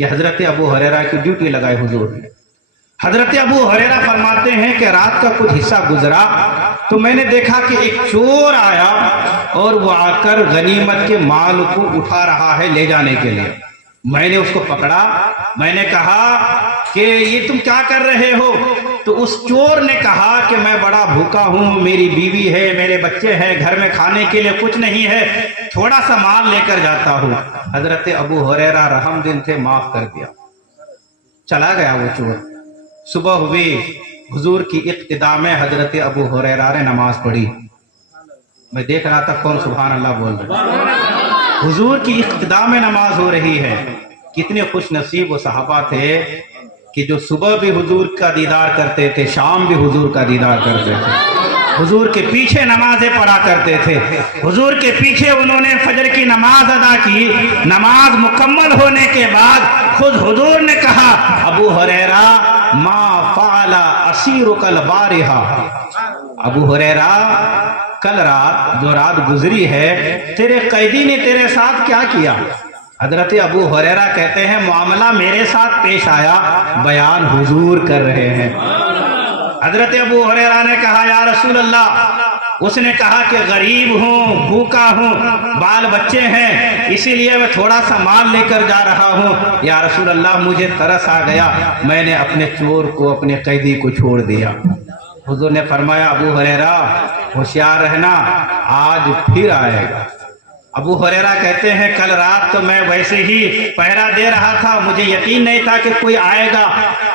یہ حضرت ابو ہریرہ کی ڈیوٹی لگائی حضور نے. حضرت ابو ہریرہ فرماتے ہیں کہ رات کا کچھ حصہ گزرا تو میں نے دیکھا کہ ایک چور آیا اور وہ آ کر غنیمت کے مال کو اٹھا رہا ہے لے جانے کے لیے. میں نے اس کو پکڑا، میں نے کہا کہ یہ تم کیا کر رہے ہو؟ تو اس چور نے کہا کہ میں بڑا بھوکا ہوں، میری بیوی ہے، میرے بچے ہیں، گھر میں کھانے کے لیے کچھ نہیں ہے، تھوڑا سا مال لے کر جاتا ہوں. حضرت ابو ہریرہ رحم دل تھے، معاف کر دیا. چلا گیا وہ چور. صبح ہوئی، حضور کی اقتداء میں حضرت ابو ہریرہ نے نماز پڑھی. میں دیکھ رہا تھا کون سبحان اللہ بول رہا. حضور کی اقتداء میں نماز ہو رہی ہے. کتنے خوش نصیب وہ صحابہ تھے کہ جو صبح بھی حضور کا دیدار کرتے تھے، شام بھی حضور کا دیدار کرتے تھے، حضور کے پیچھے نمازیں پڑھا کرتے تھے. حضور کے پیچھے انہوں نے فجر کی نماز ادا کی. نماز مکمل ہونے کے بعد خود حضور نے کہا، ابو ہریرہ ما فعل اسیرک البارحہ، ابو ہریرہ کل رات جو رات گزری ہے تیرے قیدی نے تیرے ساتھ کیا کیا؟ حضرت ابو ہریرہ کہتے ہیں معاملہ میرے ساتھ پیش آیا، بیان حضور کر رہے ہیں. حضرت ابو ہریرہ نے کہا یا رسول اللہ، اس نے کہا کہ غریب ہوں، بھوکا ہوں، بال بچے ہیں، اسی لیے میں تھوڑا سا مال لے کر جا رہا ہوں. یا رسول اللہ مجھے ترس آ گیا، میں نے اپنے چور کو، اپنے قیدی کو چھوڑ دیا. حضور نے فرمایا ابو ہریرہ ہوشیار رہنا، آج پھر آئے گا. ابو ہریرہ کہتے ہیں کل رات تو میں ویسے ہی پہرا دے رہا تھا، مجھے یقین نہیں تھا کہ کوئی آئے گا.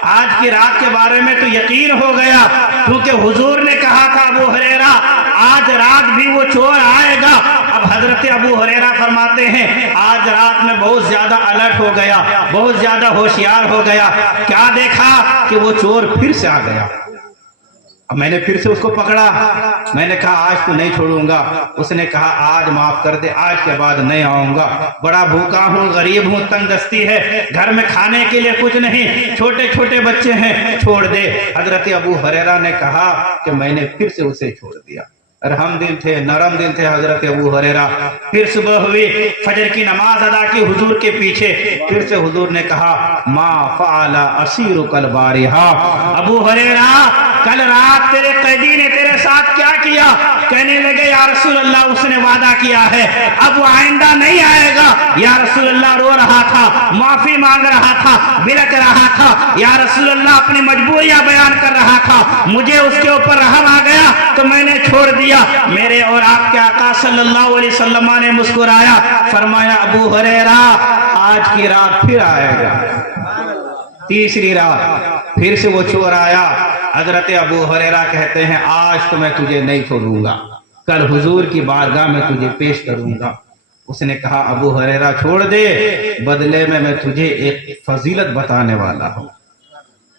آج کی رات کے بارے میں تو یقین ہو گیا، کیونکہ حضور نے کہا تھا ابو ہریرہ آج رات بھی وہ چور آئے گا. اب حضرت ابو ہریرہ فرماتے ہیں آج رات میں بہت زیادہ الرٹ ہو گیا، بہت زیادہ ہوشیار ہو گیا. کیا دیکھا کہ وہ چور پھر سے آ گیا. اب میں نے پھر سے اس کو پکڑا، میں نے کہا آج تو نہیں چھوڑوں گا. اس نے کہا آج معاف کر دے، آج کے بعد نہیں آؤں گا. بڑا بھوکا ہوں، غریب ہوں، تنگ دستی ہے، گھر میں کھانے کے لیے کچھ نہیں، چھوٹے چھوٹے بچے ہیں، چھوڑ دے. حضرت ابو ہریرہ نے کہا کہ میں نے پھر سے اسے چھوڑ دیا. رحم دل تھے، نرم دل تھے حضرت ابو ہریرہ. پھر صبح ہوئی، فجر کی نماز ادا کی حضور کے پیچھے. پھر سے حضور نے کہا ما فعل اسیرک البارحہ، ابو ہریرہ کل رات تیرے قیدی نے تیرے ساتھ کیا کیا؟ کہنے لگے یا رسول اللہ اس نے وعدہ کیا ہے اب وہ آئندہ نہیں آئے گا. یا رسول اللہ رو رہا تھا، معافی مانگ رہا تھا، بلک رہا تھا. یا رسول اللہ اپنی مجبوریاں بیان کر رہا تھا. مجھے اس کے اوپر رحم آ گیا، تو میں نے چھوڑ دیا۔ میرے اور آپ کے آقا صلی اللہ علیہ وسلم نے مسکرایا، فرمایا ابو ہریرہ آج کی رات پھر آئے گا۔ تیسری رات پھر سے وہ چور آیا۔ حضرت ابو ہریرہ کہتے ہیں آج تو میں تجھے نہیں چھوڑوں گا، کل حضور کی بارگاہ میں تجھے پیش کروں گا۔ اس نے کہا ابو ہریرہ چھوڑ دے، بدلے میں تجھے ایک فضیلت بتانے والا ہوں۔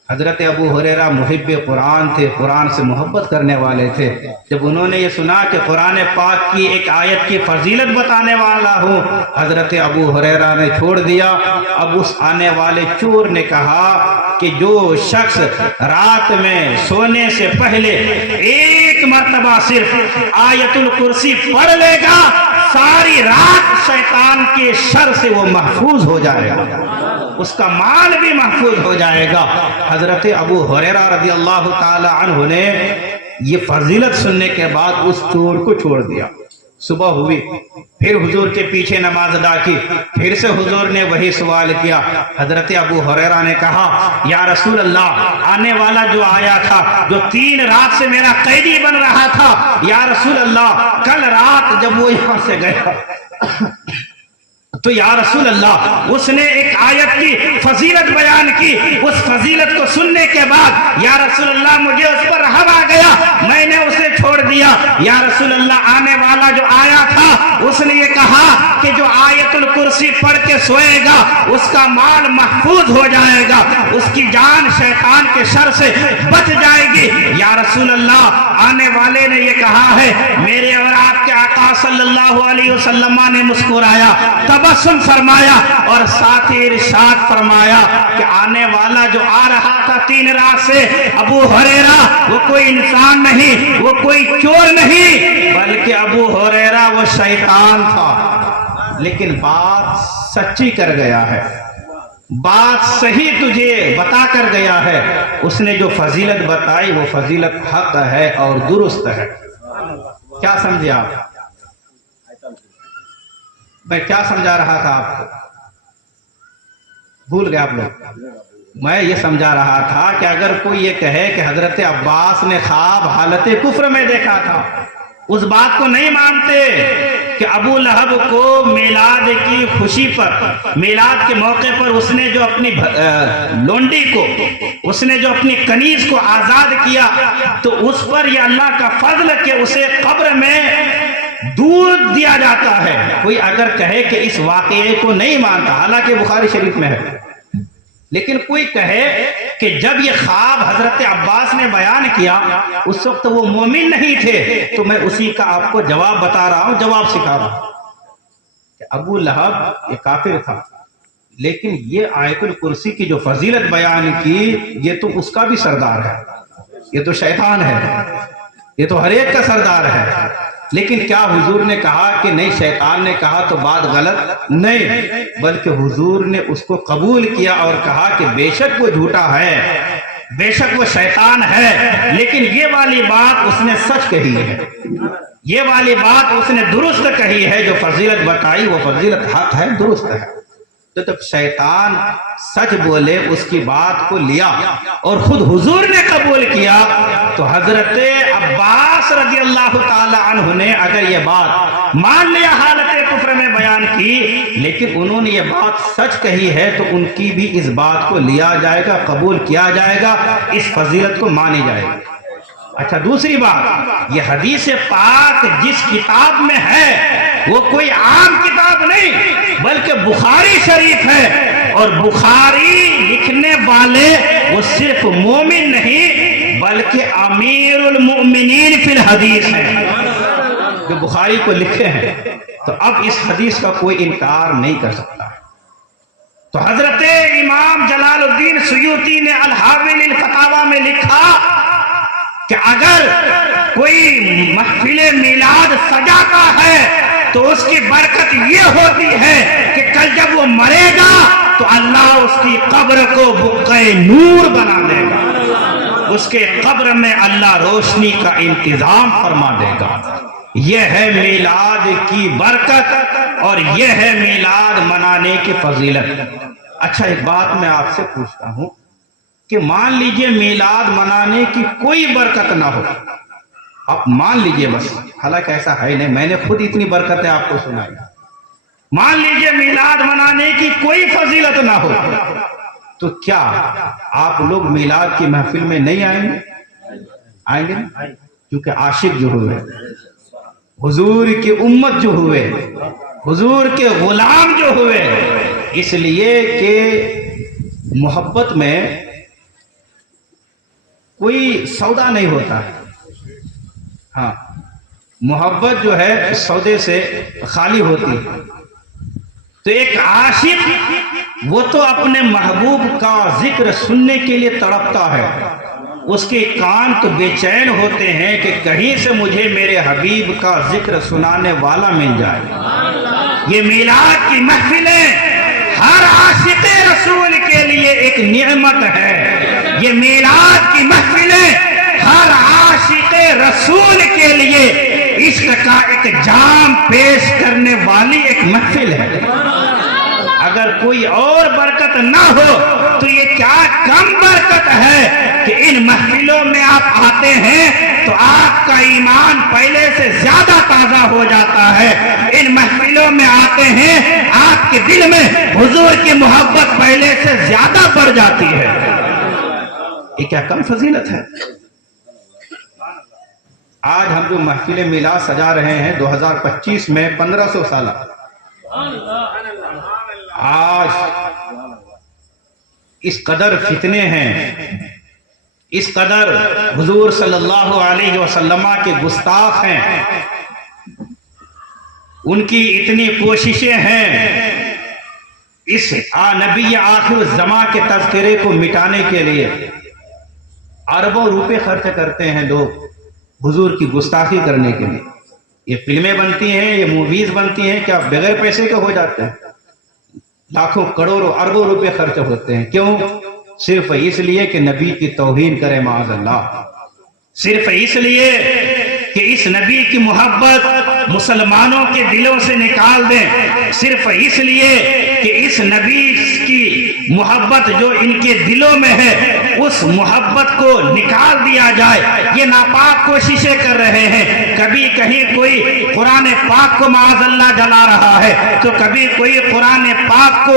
حضرت ابو ہریرہ محب قرآن تھے، قرآن سے محبت کرنے والے تھے۔ جب انہوں نے یہ سنا کہ قرآن پاک کی ایک آیت کی فضیلت بتانے والا ہوں، حضرت ابو ہریرہ نے چھوڑ دیا۔ اب اس آنے والے چور نے کہا کہ جو شخص رات میں سونے سے پہلے ایک مرتبہ صرف آیت الکرسی پڑھ لے گا، ساری رات شیطان کے شر سے وہ محفوظ ہو جائے گا، اس کا مال بھی محفوظ ہو جائے گا۔ حضرت ابو ہریرہ رضی اللہ تعالی عنہ نے یہ فضیلت سننے کے بعد اس چور کو چھوڑ دیا۔ صبح ہوئی، پھر حضور کے پیچھے نماز ادا کی، پھر سے حضور نے وہی سوال کیا۔ حضرت ابو ہریرہ نے کہا یا رسول اللہ، آنے والا جو آیا تھا، جو 3 رات سے میرا قیدی بن رہا تھا، یا رسول اللہ کل رات جب وہ یہاں سے گیا تو یا رسول اللہ اس نے ایک آیت کی فضیلت بیان کی، اس فضیلت کو سننے کے بعد یا رسول اللہ مجھے اس پر رحم آ گیا، میں نے اسے چھوڑ دیا۔ یا رسول اللہ آنے والا جو آیا تھا اس نے یہ کہا کہ جو آیت الکرسی پڑھ کے سوئے گا اس کا مال محفوظ ہو جائے گا، اس کی جان شیطان کے شر سے بچ جائے گی۔ یا رسول اللہ آنے والے نے یہ کہا ہے، میرے اور آپ کے آقا صلی اللہ علیہ وسلم نے مسکرایا، تبسم فرمایا اور ساتھ ہی ارشاد فرمایا کہ آنے والا جو آ رہا تھا 3 رات سے، ابو ہریرہ وہ کوئی انسان نہیں، وہ کوئی چور نہیں، بلکہ ابو ہریرہ وہ شیطان تھا۔ لیکن بات سچی کر گیا ہے، بات صحیح تجھے بتا کر گیا ہے۔ اس نے جو فضیلت بتائی وہ فضیلت حق ہے اور درست ہے۔ کیا سمجھے آپ؟ میں کیا سمجھا رہا تھا آپ کو؟ بھول گئے آپ لوگ؟ میں یہ سمجھا رہا تھا کہ اگر کوئی یہ کہے کہ حضرت عباس نے خواب حالت کفر میں دیکھا تھا، اس بات کو نہیں مانتے کہ ابو لہب کو میلاد کی خوشی پر، میلاد کے موقع پر اس نے جو اپنی لونڈی کو، اس نے جو اپنی کنیز کو آزاد کیا، تو اس پر یہ اللہ کا فضل کہ اسے قبر میں دودھ دیا جاتا ہے۔ کوئی اگر کہے کہ اس واقعے کو نہیں مانتا، حالانکہ بخاری شریف میں ہے، لیکن کوئی کہے کہ جب یہ خواب حضرت عباس نے بیان کیا اس وقت وہ مومن نہیں تھے، تو میں اسی کا آپ کو جواب بتا رہا ہوں، جواب سکھا رہا ہوں کہ ابو لہب یہ کافر تھا، لیکن یہ آیت الکرسی کی جو فضیلت بیان کی یہ تو اس کا بھی سردار ہے، یہ تو شیطان ہے، یہ تو ہر ایک کا سردار ہے۔ لیکن کیا حضور نے کہا کہ نہیں شیطان نے کہا تو بات غلط؟ نہیں، بلکہ حضور نے اس کو قبول کیا اور کہا کہ بے شک وہ جھوٹا ہے، بے شک وہ شیطان ہے، لیکن یہ والی بات اس نے سچ کہی ہے، یہ والی بات اس نے درست کہی ہے، جو فضیلت بتائی وہ فضیلت حق ہے، درست ہے۔ تو جب شیطان سچ بولے اس کی بات کو لیا اور خود حضور نے قبول کیا، تو حضرت عباس رضی اللہ تعالی عنہ نے اگر یہ بات مان لیا حالت کفر میں بیان کی، لیکن انہوں نے یہ بات سچ کہی ہے، تو ان کی بھی اس بات کو لیا جائے گا، قبول کیا جائے گا، اس فضیلت کو مانی جائے گی۔ اچھا دوسری بات، یہ حدیث پاک جس کتاب میں ہے وہ کوئی عام کتاب نہیں بلکہ بخاری شریف ہے، اور بخاری لکھنے والے وہ صرف مومن نہیں بلکہ امیر المؤمنین فی الحدیث ہیں جو بخاری کو لکھے ہیں، تو اب اس حدیث کا کوئی انکار نہیں کر سکتا۔ تو حضرت امام جلال الدین سیوطی نے الحاوی للفتاوی میں لکھا کہ اگر کوئی محفل میلاد سجاتا ہے تو اس کی برکت یہ ہوتی ہے کہ کل جب وہ مرے گا تو اللہ اس کی قبر کو بقعہ نور بنا دے گا، اس کے قبر میں اللہ روشنی کا انتظام فرما دے گا۔ یہ ہے میلاد کی برکت اور یہ ہے میلاد منانے کی فضیلت۔ اچھا ایک بات میں آپ سے پوچھتا ہوں کہ مان لیجئے میلاد منانے کی کوئی برکت نہ ہو، آپ مان لیجئے بس، حالانکہ ایسا ہے نہیں، میں نے خود اتنی برکتیں آپ کو سنائی. مان لیجئے میلاد منانے کی کوئی فضیلت نہ ہو تو کیا آپ لوگ میلاد کی محفل میں نہیں آئیں گے؟ آئیں گے، کیونکہ عاشق جو ہوئے، حضور کی امت جو ہوئے، حضور کے غلام جو ہوئے، اس لیے کہ محبت میں کوئی سودا نہیں ہوتا ہے. ہاں، محبت جو ہے سودے سے خالی ہوتی ہے. تو ایک عاشق وہ تو اپنے محبوب کا ذکر سننے کے لیے تڑپتا ہے، اس کے کان تو بے چین ہوتے ہیں کہ کہیں سے مجھے میرے حبیب کا ذکر سنانے والا مل جائے. یہ میلاد کی محفلیں ہر عاشق رسول کے لیے ایک نعمت ہے. یہ میلاد کی محفلیں ہر عاشق رسول کے لیے عشق کا ایک جام پیش کرنے والی ایک محفل ہے. اگر کوئی اور برکت نہ ہو تو یہ کیا کم برکت ہے کہ ان محفلوں میں آپ آتے ہیں تو آپ کا ایمان پہلے سے زیادہ تازہ ہو جاتا ہے. ان محفلوں میں آتے ہیں آپ کے دل میں حضور کی محبت پہلے سے زیادہ بڑھ جاتی ہے. یہ کیا کم فضیلت ہے. آج ہم جو محفل میلاد سجا رہے ہیں 2025 میں 1500 سالہ، آج اس قدر فتنے ہیں، اس قدر حضور صلی اللہ علیہ وسلم کے گستاخ ہیں، ان کی اتنی کوششیں ہیں اس نبی آخر الزمان کے تذکرے کو مٹانے کے لیے. اربوں روپے خرچ کرتے ہیں لوگ حضور کی گستاخی کرنے کے لیے. یہ فلمیں بنتی ہیں، یہ موویز بنتی ہیں، کیا بغیر پیسے کے ہو جاتے ہیں؟ لاکھوں کروڑوں اربوں روپے خرچ ہوتے ہیں. کیوں؟ صرف اس لیے کہ نبی کی توہین کرے معاذ اللہ، صرف اس لیے کہ اس نبی کی محبت مسلمانوں کے دلوں سے نکال دیں، صرف اس لیے کہ اس نبی کی محبت جو ان کے دلوں میں ہے اس محبت کو نکال دیا جائے. یہ ناپاک کوششیں کر رہے ہیں. کبھی کہیں کوئی قرآن پاک کو معاذ اللہ جلا رہا ہے تو کبھی کوئی قرآن پاک کو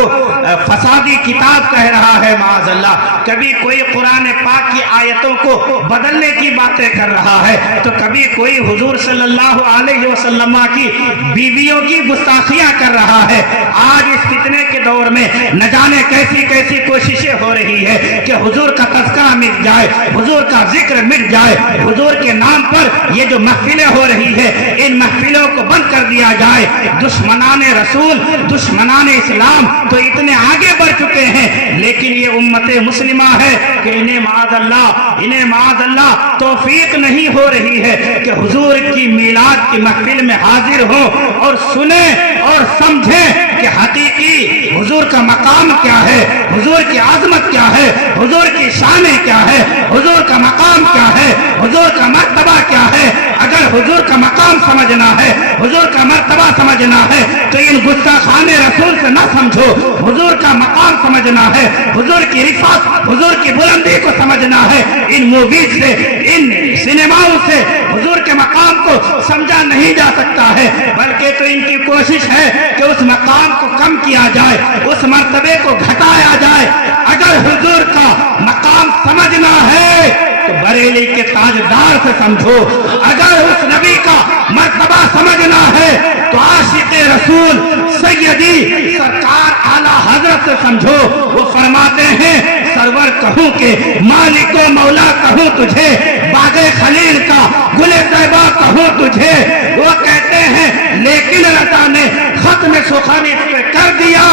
فسادی کتاب کہہ رہا ہے معاذ اللہ، کبھی کوئی قرآن پاک کی آیتوں کو بدلنے کی باتیں کر رہا ہے تو کبھی کوئی حضور صلی اللہ علیہ وسلم کی بیویوں کی گستاخیاں کر رہا ہے. آج اس فتنے کے دور میں نہ جانے کیسی کیسی کوششیں ہو رہی ہے کہ حضور کا تذکرہ مٹ جائے، حضور کا ذکر مٹ جائے. حضور کے نام پر یہ جو محفلیں ہو رہی ہے ان محفلوں کو بند کر دیا جائے. دشمنان رسول، دشمنان اسلام تو اتنے آگے بڑھ چکے ہیں، لیکن یہ امت مسلمہ ہے کہ انہیں معاذ اللہ توفیق نہیں ہو رہی ہے کہ حضور کی میلاد کی محفل میں حاضر ہو اور سنیں اور سمجھیں کہ حقیقی حضور کا مقام کیا ہے، حضور کی عظمت کیا ہے، حضور کی شان کیا ہے، حضور کا مقام کیا ہے، حضور کا مرتبہ کیا ہے. اگر حضور کا مقام سمجھنا ہے، حضور کا مرتبہ سمجھنا ہے تو ان گستاخان رسول سے نہ سمجھو. حضور کا مقام سمجھنا ہے، حضور کی رفعت، حضور کی بلندی کو سمجھنا ہے. ان موویز سے، ان سنیماؤں سے حضور کے مقام کو سمجھا نہیں جا سکتا ہے، بلکہ تو ان کی کوشش ہے کہ اس مقام کو کم کیا جائے، اس مرتبے کو گھٹایا جائے. اگر حضور کا مقام سمجھنا ہے تو بریلی کے تاجدار سے سمجھو. اگر اس نبی کا مرتبہ سمجھنا ہے تو عاشق رسول سیدی سرکار اعلی حضرت سے سمجھو. وہ فرماتے ہیں سرور کہوں کہ مالک و مولا کہوں تجھے، باغ خلیل کا گل طیبہ کہوں تجھے. وہ کہتے ہیں لیکن رضا نے ختم سخن اس پہ کر دیا،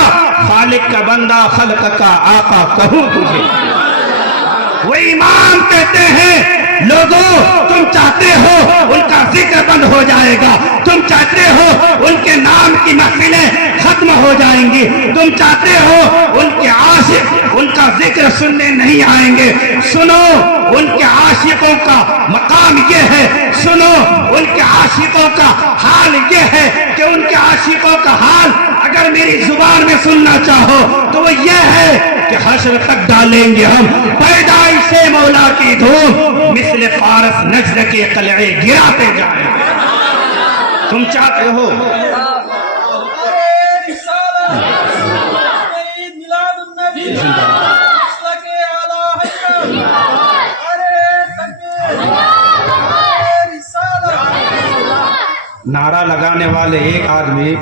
خالق کا بندہ خلق کا آقا کہوں تجھے. وہ امام کہتے ہیں لوگوں تم چاہتے ہو ان کا ذکر بند ہو جائے گا، تم چاہتے ہو ان کے نام کی محفلیں ختم ہو جائیں گی، تم چاہتے ہو ان کے عاشق ان کا ذکر سننے نہیں آئیں گے. سنو ان کے عاشقوں کا مقام یہ ہے، سنو ان کے عاشقوں کا حال یہ ہے کہ ان کے عاشقوں کا حال اگر میری زبان میں سننا چاہو تو وہ یہ ہے کہ حشر تک ڈالیں گے ہم پیدائش مولا کی دھوم، مثل فارس نجد کے قلعے گراتے جائیں. تم چاہتے ہو نعرہ لگانے والے ایک آدمی،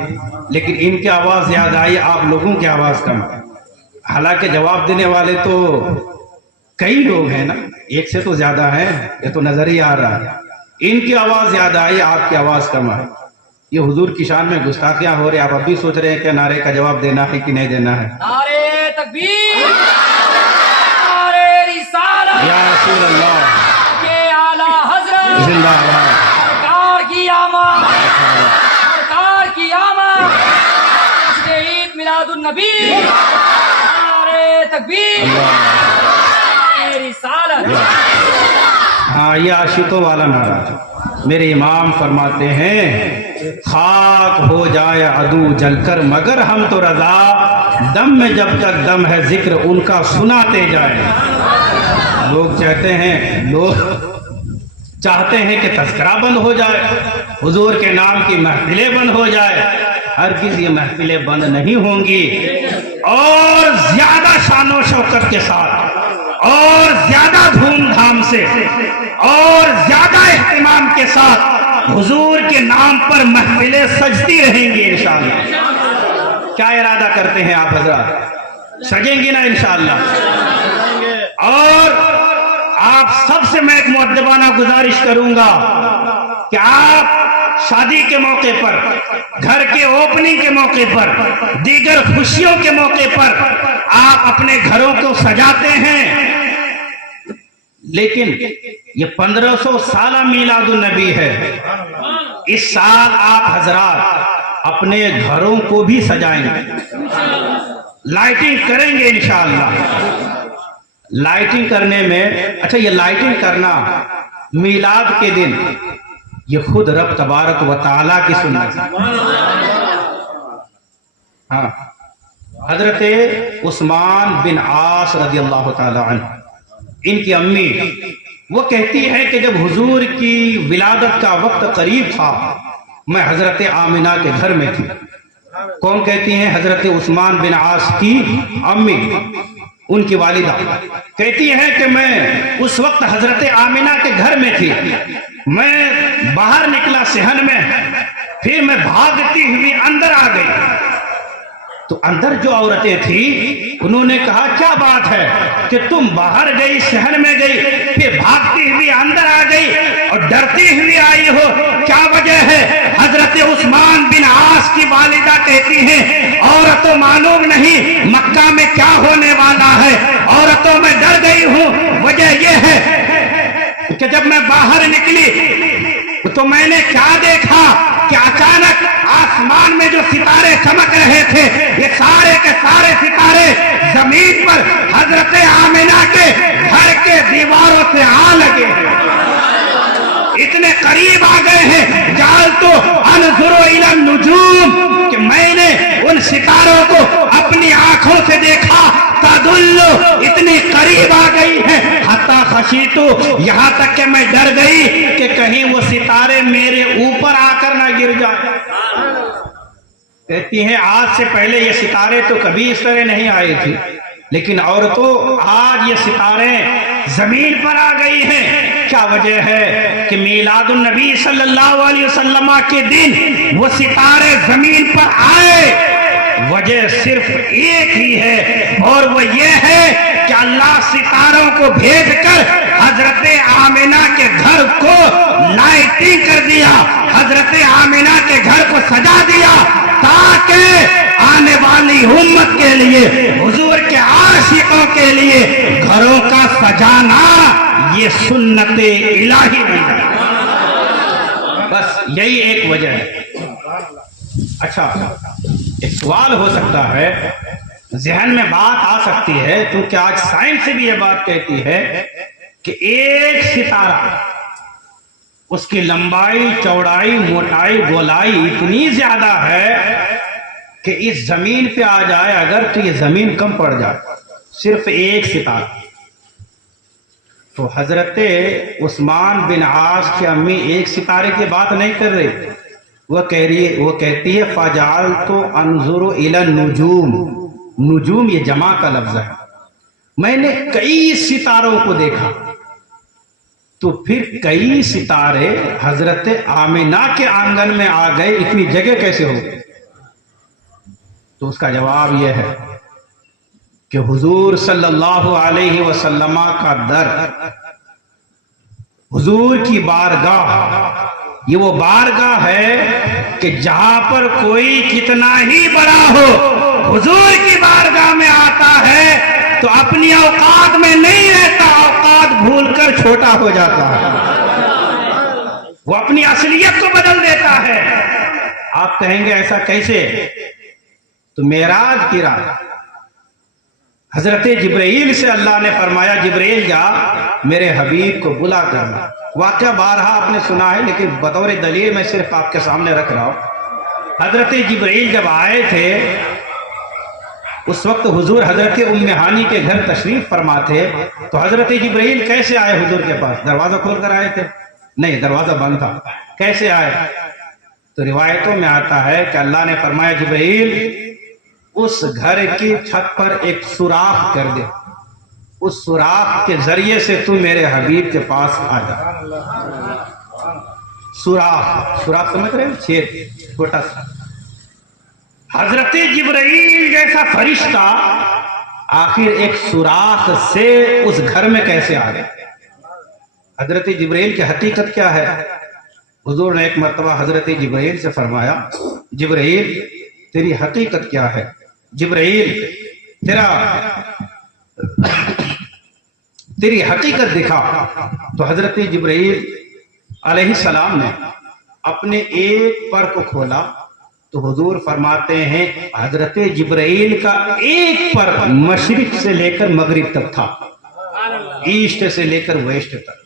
لیکن ان کی آواز زیادہ آئی، آپ لوگوں کی آواز کم. حالانکہ جواب دینے والے تو کئی لوگ ہیں نا، ایک سے تو زیادہ ہیں، یہ تو نظر ہی آ رہا ہے. ان کی آواز زیادہ آئی، آپ کی آواز کم ہے. یہ حضور کی شان میں گستاخیاں ہو رہے. آپ اب بھی سوچ رہے ہیں کہ نعرے کا جواب دینا ہے کہ نہیں دینا ہے. نعرے تکبیر، نعرے رسالت، یا رسول اللہ، کے اعلی حضرت زندہ باد. سرکار کی آمد، سرکار کی آمد. جشن عید میلاد النبی، نعرے تکبیر، نعرے رسالت. ہاں، یہ عاشقوں والا نعرہ. میرے امام فرماتے ہیں خاک ہو جائے عدو جل کر مگر ہم تو رضا، دم میں جب تک دم ہے ذکر ان کا سناتے جائیں. لوگ چاہتے ہیں کہ تذکرہ بند ہو جائے، حضور کے نام کی محفلیں بند ہو جائے. ہرگز یہ محفلیں بند نہیں ہوں گی، اور زیادہ شان و شوکت کے ساتھ، اور زیادہ دھوم دھام سے، اور زیادہ اہتمام کے ساتھ حضور کے نام پر محفلیں سجتی رہیں گی انشاءاللہ. کیا ارادہ کرتے ہیں آپ حضرات؟ سجیں گی نا انشاءاللہ. اور آپ سب سے میں ایک مؤدبانہ گزارش کروں گا کہ آپ شادی کے موقع پر، گھر کے اوپننگ کے موقع پر، دیگر خوشیوں کے موقع پر آپ اپنے گھروں کو سجاتے ہیں، لیکن یہ 1500 سالہ میلاد النبی ہے. اس سال آپ حضرات اپنے گھروں کو بھی سجائیں گے، لائٹنگ کریں گے انشاءاللہ. لائٹنگ کرنے میں، اچھا یہ لائٹنگ کرنا میلاد کے دن یہ خود رب تبارک و تعالیٰ کی سنت ہے. ہاں، حضرت عثمان بن عاص رضی اللہ تعالی عنہ، ان کی امی وہ کہتی ہے کہ جب حضور کی ولادت کا وقت قریب تھا میں حضرت آمنہ کے گھر میں تھی. کون کہتی ہیں؟ حضرت عثمان بن عاص کی امی، ان کی والدہ کہتی ہے کہ میں اس وقت حضرت آمنہ کے گھر میں تھی. میں باہر نکلا صحن میں، پھر میں بھاگتی ہوئی اندر آ گئی. تو اندر جو عورتیں تھیں انہوں نے کہا کیا بات ہے کہ تم باہر گئی، صحن میں گئی، پھر بھاگتی ہوئی اندر آ گئی اور ڈرتی ہوئی آئی ہو، کیا وجہ ہے؟ حضرت عثمان بن عاص کی والدہ کہتی ہیں عورتوں معلوم نہیں مکہ میں کیا ہونے والا ہے، عورتوں میں ڈر گئی ہوں. وجہ یہ ہے کہ جب میں باہر نکلی تو میں نے کیا دیکھا کہ اچانک آسمان میں جو ستارے چمک رہے تھے یہ سارے کے سارے ستارے زمین پر حضرت آمنہ کے گھر کے دیواروں سے آ لگے ہیں، اتنے قریب آ گئے ہیں. جعلت انظر الی النجوم کہ میں نے ان ستاروں کو اپنی آنکھوں سے دیکھا. تدل اتنی قریب آ گئی ہے، حتی خشیت یہاں تک کہ میں ڈر گئی کہ کہیں وہ ستارے میرے اوپر آ کر نہ گر جائے. کہتی ہیں آج سے پہلے یہ ستارے تو کبھی اس طرح نہیں آئی تھی، لیکن عورتوں آج یہ ستارے زمین پر آ گئی ہیں. کیا وجہ ہے کہ میلاد النبی صلی اللہ علیہ وسلم کے دن وہ ستارے زمین پر آئے؟ وجہ صرف ایک ہی ہے، اور وہ یہ ہے کہ اللہ ستاروں کو بھیج کر حضرت آمنہ کے گھر کو لائٹنگ کر دیا، حضرت آمنہ کے گھر کو سجا دیا، تاکہ آنے والی امت کے لیے، حضور کے عاشقوں کے لیے گھروں کا سجانا یہ سنت الہی بن جائے. بس یہی ایک وجہ ہے. اچھا، ایک سوال ہو سکتا ہے، ذہن میں بات آ سکتی ہے، کیونکہ آج سائنس سے بھی یہ بات کہتی ہے کہ ایک ستارہ اس کی لمبائی، چوڑائی، موٹائی، گولائی اتنی زیادہ ہے کہ اس زمین پہ آ جائے اگر تو یہ زمین کم پڑ جائے. صرف ایک ستارہ. تو حضرت عثمان بن عاص کی امی ایک ستارے کی بات نہیں کر رہی، وہ کہتی ہے فَجَعَلْتُ أَنْظُرُ إِلَى النُّجُومِ، نجوم یہ جمع کا لفظ ہے، میں نے کئی ستاروں کو دیکھا۔ تو پھر کئی ستارے حضرت آمنہ کے آنگن میں آ گئے، اتنی جگہ کیسے ہو گئی؟ تو اس کا جواب یہ ہے کہ حضور صلی اللہ علیہ وسلم کا در، حضور کی بارگاہ، یہ وہ بارگاہ ہے کہ جہاں پر کوئی کتنا ہی بڑا ہو حضور کی بارگاہ میں آتا ہے تو اپنی اوقات میں نہیں رہتا، اوقات بھول کر چھوٹا ہو جاتا ہے، وہ اپنی اصلیت کو بدل دیتا ہے۔ آپ کہیں گے ایسا کیسے؟ تو معراج کی رات حضرت جبرائیل سے اللہ نے فرمایا جبرائیل جا میرے حبیب کو بلا کرنا۔ واقعہ بارہا آپ نے سنا ہے لیکن بطور دلیل میں صرف آپ کے سامنے رکھ رہا ہوں۔ حضرت جبرائیل جب آئے تھے اس وقت حضور حضرت ام ہانی کے گھر تشریف فرما تھے، تو حضرت جبرائیل کیسے آئے حضور کے پاس؟ دروازہ کھول کر آئے تھے؟ نہیں، دروازہ بند تھا۔ کیسے آئے؟ تو روایتوں میں آتا ہے کہ اللہ نے فرمایا جبرائیل اس گھر کی چھت پر ایک سوراخ کر دے، اس سوراخ کے ذریعے سے تو میرے حبیب کے پاس آ جا۔ سوراخ سمجھ رہے ہیں؟ چھید چھوٹا سا۔ حضرت جبرائیل جیسا فرشتہ آخر ایک سوراخ سے اس گھر میں کیسے آ گئے؟ حضرت جبرائیل کی حقیقت کیا ہے؟ حضور نے ایک مرتبہ حضرت جبرائیل سے فرمایا جبرائیل تیری حقیقت کیا ہے؟ جبرائیل تیری حقیقت دکھا۔ تو حضرت جبرائیل علیہ السلام نے اپنے ایک پر کو کھولا تو حضور فرماتے ہیں حضرت جبرائیل کا ایک پر مشرق سے لے کر مغرب تک تھا، ایسٹ سے لے کر ویسٹ تک۔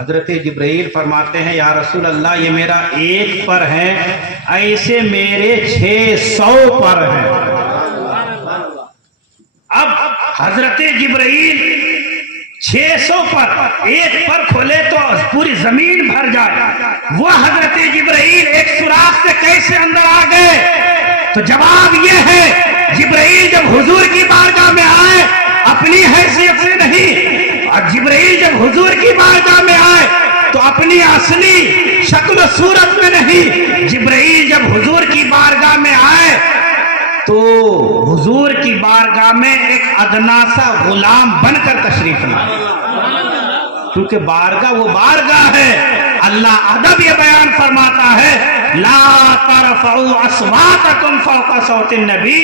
حضرت جبرائیل فرماتے ہیں یا رسول اللہ یہ میرا ایک پر ہے، ایسے میرے 600 پر ہیں۔ اب حضرت جبرائیل 600 پر ایک پر کھولے تو پوری زمین بھر جائے، وہ حضرت جبرائیل ایک سوراخ سے کیسے اندر آ گئے؟ تو جواب یہ ہے جبرائیل جب حضور کی بارگاہ میں آئے اپنی حیثیت سے نہیں، اور جبرائیل جب حضور کی بارگاہ میں آئے تو اپنی اصلی شکل و صورت میں نہیں، جبرائیل جب حضور کی بارگاہ میں آئے تو حضور کی بارگاہ میں ایک ادنا سا غلام بن کر تشریف لائے، کیونکہ بارگاہ وہ بارگاہ ہے۔ اللہ ادب یہ بیان فرماتا ہے لا ترفعوا اصواتکم فوق صوت النبی،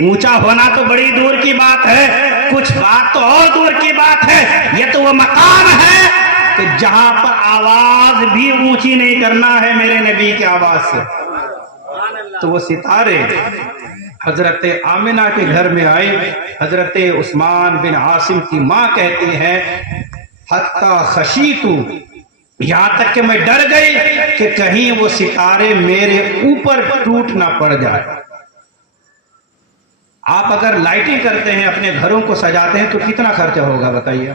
اونچا ہونا تو بڑی دور کی بات ہے، کچھ بات تو اور دور کی بات ہے، یہ تو وہ مقام ہے کہ جہاں پر آواز بھی اونچی نہیں کرنا ہے میرے نبی کی آواز سے۔ تو وہ ستارے حضرت آمنہ کے گھر میں آئے، حضرت عثمان بن عاصم کی ماں کہتی ہے حتی خشیتو، یہاں تک کہ میں ڈر گئی کہ کہیں وہ ستارے میرے اوپر ٹوٹ نہ پڑ جائے۔ آپ اگر لائٹنگ کرتے ہیں اپنے گھروں کو سجاتے ہیں تو کتنا خرچہ ہوگا بتائیے؟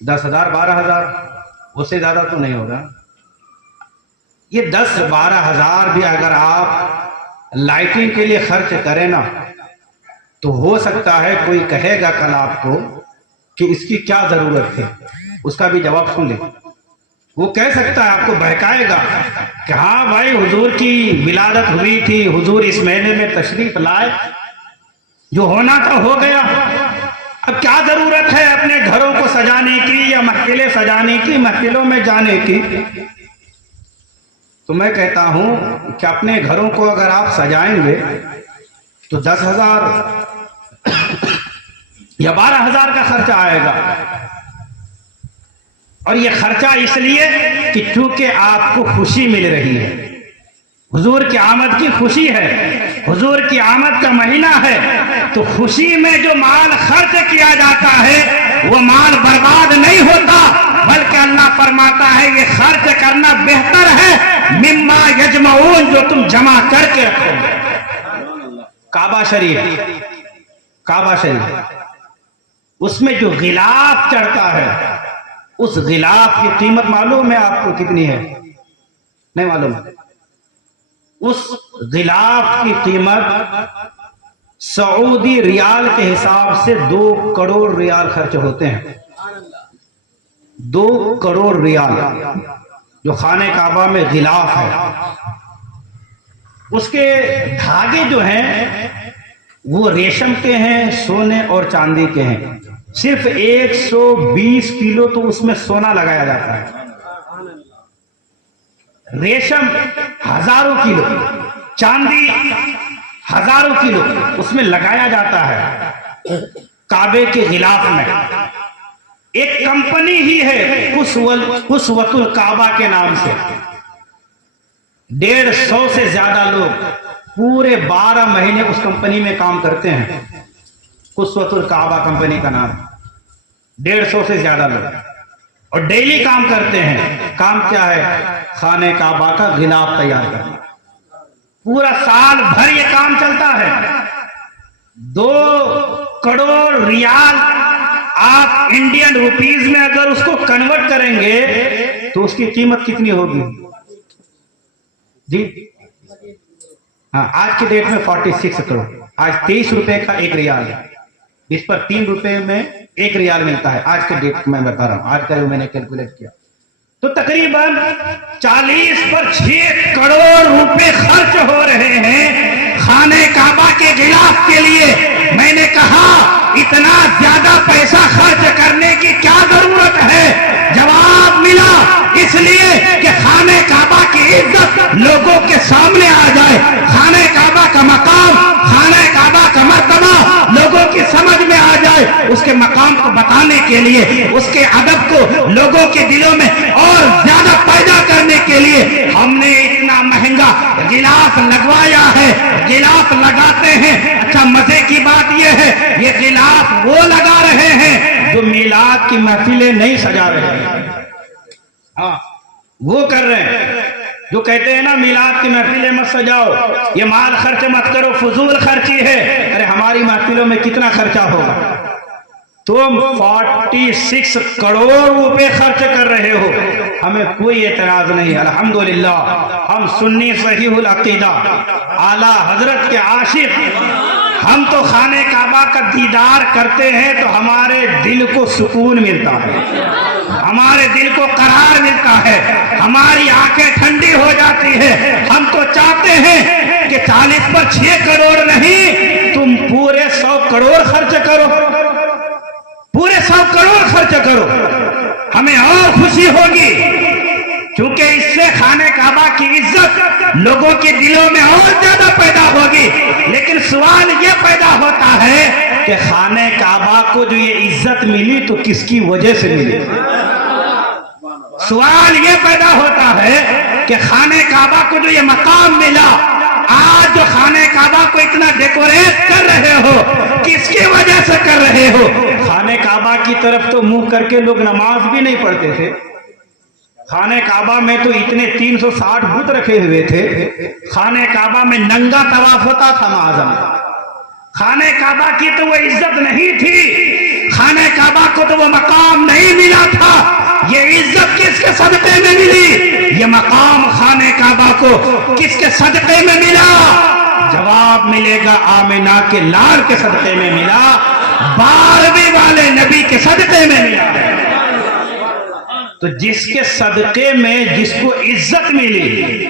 10,000 12,000، اس سے زیادہ تو نہیں ہوگا۔ یہ 10-12,000 بھی اگر آپ لائٹنگ کے لیے خرچ کریں نا تو ہو سکتا ہے کوئی کہے گا کل آپ کو کہ اس کی کیا ضرورت ہے، اس کا بھی جواب سن لیں۔ وہ کہہ سکتا ہے، آپ کو بہکائے گا کہ ہاں بھائی حضور کی ولادت ہوئی تھی، حضور اس مہینے میں تشریف لائے، جو ہونا تھا ہو گیا، اب کیا ضرورت ہے اپنے گھروں کو سجانے کی یا محفلیں سجانے کی، محفلوں میں جانے کی۔ تو میں کہتا ہوں کہ اپنے گھروں کو اگر آپ سجائیں گے تو 10,000 یا 12,000 کا خرچہ آئے گا، اور یہ خرچہ اس لیے کہ چونکہ آپ کو خوشی مل رہی ہے، حضور کی آمد کی خوشی ہے، حضور کی آمد کا مہینہ ہے، تو خوشی میں جو مال خرچ کیا جاتا ہے وہ مال برباد نہیں ہوتا، بلکہ اللہ فرماتا ہے یہ خرچ کرنا بہتر ہے مما یجمعون، جو تم جمع کر کے رکھو گے۔ کعبہ شریف اس میں جو غلاف چڑھتا ہے اس غلاف کی قیمت معلوم ہے آپ کو کتنی ہے؟ نہیں معلوم؟ اس غلاف کی قیمت سعودی ریال کے حساب سے 2 کروڑ ریال خرچ ہوتے ہیں. 2 کروڑ ریال جو خانہ کعبہ میں غلاف ہے. اس کے دھاگے جو ہیں وہ ریشم کے ہیں، سونے اور چاندی کے ہیں. صرف 120 کلو تو اس میں سونا لگایا جاتا ہے. ریشم ہزاروں کلو، چاندی ہزاروں کلو اس میں لگایا جاتا ہے کعبے کے غلاف میں. ایک کمپنی ہی ہے قصوۃ الکعبہ کے نام سے. 150 سے زیادہ لوگ پورے 12 مہینے اس کمپنی میں کام کرتے ہیں. قصوۃ الکعبہ کمپنی کا نام. 150 سے زیادہ لوگ اور ڈیلی کام کرتے ہیں. کام کیا ہے؟ خانہ کعبہ کا غلاف تیار کرنا. پورا سال بھر یہ کام چلتا ہے. 2 کروڑ ریال آپ انڈین روپیز میں اگر اس کو کنورٹ کریں گے تو اس کی قیمت کتنی ہوگی جی؟ ہاں، آج کی ڈیٹ میں 46 کروڑ. آج 23 روپے کا 1 ریال ہے. اس پر 3 روپے میں 1 ریال ملتا ہے. آج کے ڈیٹ میں بتا رہا ہوں، آج کا جو میں نے کیلکولیٹ کیا تو تقریباً 40 پر 6 کروڑ روپے خرچ ہو رہے ہیں خانہ کعبہ کے غلاف کے لیے. میں نے کہا اتنا زیادہ پیسہ خرچ کرنے کی کیا ضرورت ہے؟ جواب ملا اس لیے کہ خانہ کعبہ کی عزت لوگوں کے سامنے آ جائے. خانہ کعبہ کا مقام، خانہ کعبہ کا مرتبہ لوگوں کی سمجھ میں آ جائے. اس کے مقام کو بتانے کے لیے، اس کے ادب کو لوگوں کے دلوں میں اور زیادہ پیدا کرنے کے لیے ہم نے اتنا مہنگا غلاف لگوایا ہے. غلاف لگاتے ہیں. اچھا مزے کی بات یہ ہے یہ غلاف وہ لگا رہے ہیں جو میلاد کی محفلیں نہیں سجا رہے ہیں. ہاں، وہ کر رہے ہیں جو کہتے ہیں نا میلاد کی محفلیں مت سجاؤ، یہ مال خرچ مت کرو، فضول خرچی ہے. ارے ہماری محفلوں میں کتنا خرچہ ہوگا؟ تم 46 کروڑ روپے خرچ کر رہے ہو. ہمیں کوئی اعتراض نہیں. الحمدللہ ہم سنی صحیح العقیدہ اعلیٰ حضرت کے عاشق. ہم تو خانہ کعبہ کا دیدار کرتے ہیں تو ہمارے دل کو سکون ملتا ہے، ہمارے دل کو قرار ملتا ہے، ہماری آنکھیں ٹھنڈی ہو جاتی ہے. ہم تو چاہتے ہیں کہ 40 پر 6 کروڑ نہیں، تم پورے 100 کروڑ خرچ کرو، پورے 100 کروڑ خرچ کرو. ہمیں اور خوشی ہوگی کیونکہ اس سے خانہ کعبہ کی عزت لوگوں کے دلوں میں اور زیادہ پیدا ہوگی. لیکن سوال یہ پیدا ہوتا ہے کہ خانہ کعبہ کو جو یہ عزت ملی تو کس کی وجہ سے ملی؟ سوال یہ پیدا ہوتا ہے کہ خانہ کعبہ کو جو یہ مقام ملا، آج جو خانہ کعبہ کو اتنا ڈیکوریٹ کر رہے ہو کس کی وجہ سے کر رہے ہو؟ خانہ کعبہ کی طرف تو منہ کر کے لوگ نماز بھی نہیں پڑھتے تھے. خانہ کعبہ میں تو اتنے 360 بت رکھے ہوئے تھے. خانہ کعبہ میں ننگا طواف ہوتا تھا معاذ. خانہ کعبہ کی تو وہ عزت نہیں تھی، خانہ کعبہ کو تو وہ مقام نہیں ملا تھا. یہ عزت کس کے صدقے میں ملی؟ یہ مقام خانہ کعبہ کو کس کے صدقے میں ملا؟ جواب ملے گا آمنہ کے لال کے صدقے میں ملا، 12ویں والے نبی کے صدقے میں ملا. تو جس کے صدقے میں جس کو عزت ملی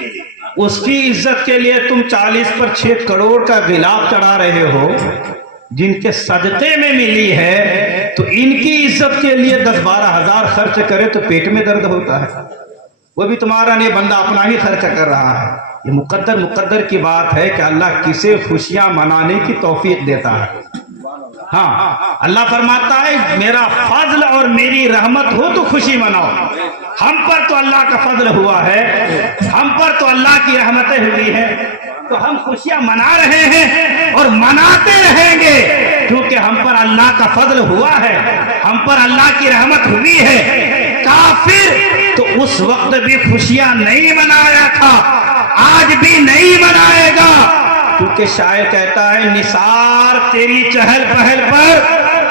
اس کی عزت کے لیے تم 40 پر 6 کروڑ کا غلاف چڑھا رہے ہو. جن کے صدقے میں ملی ہے تو ان کی عزت کے لیے 10-12 ہزار خرچ کرے تو پیٹ میں درد ہوتا ہے. وہ بھی تمہارا نہیں، بندہ اپنا ہی خرچ کر رہا ہے. یہ مقدر کی بات ہے کہ اللہ کسے خوشیاں منانے کی توفیق دیتا ہے. ہاں، اللہ فرماتا ہے میرا فضل اور میری رحمت ہو تو خوشی مناؤ. ہم پر تو اللہ کا فضل ہوا ہے، ہم پر تو اللہ کی رحمتیں ہوئی ہیں تو ہم خوشیاں منا رہے ہیں اور مناتے رہیں گے کیونکہ ہم پر اللہ کا فضل ہوا ہے، ہم پر اللہ کی رحمت ہوئی ہے. کافر تو اس وقت بھی خوشیاں نہیں منایا تھا، آج بھی نہیں منائے گا. کیونکہ شاعر کہتا ہے نثار تیری چہل پہل پر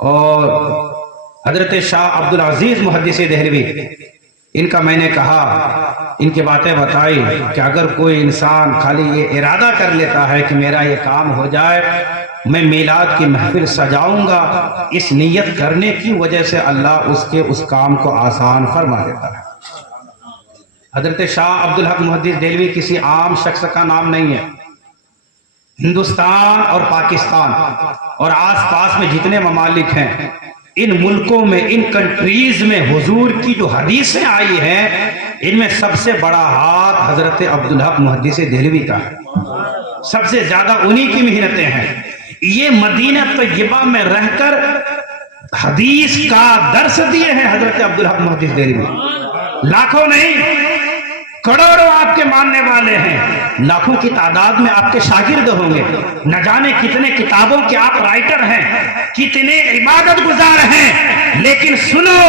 اور حضرت شاہ عبد العزیز محدث دہلوی، ان کا میں نے کہا، ان کی باتیں بتائی کہ اگر کوئی انسان خالی یہ ارادہ کر لیتا ہے کہ میرا یہ کام ہو جائے، میں میلاد کی محفل سجاؤں گا، اس نیت کرنے کی وجہ سے اللہ اس کام کو آسان فرما دیتا ہے۔ حضرت شاہ عبدالحق محدث دہلوی کسی عام شخص کا نام نہیں ہے۔ ہندوستان اور پاکستان اور آس پاس میں جتنے ممالک ہیں، ان ملکوں میں، ان کنٹریز میں حضور کی جو حدیثیں آئی ہیں، ان میں سب سے بڑا ہاتھ حضرت عبدالحق محدث دہلوی کا ہے۔ سب سے زیادہ انہی کی محنتیں ہیں۔ یہ مدینہ طیبہ میں رہ کر حدیث کا درس دیے ہیں حضرت عبدالحق محدث دہلوی۔ لاکھوں نہیں، کروڑوں آپ کے ماننے والے ہیں، لاکھوں کی تعداد میں آپ کے شاگرد ہوں گے، نہ جانے کتنے کتابوں کے آپ رائٹر ہیں، کتنے عبادت گزار ہیں، لیکن سنو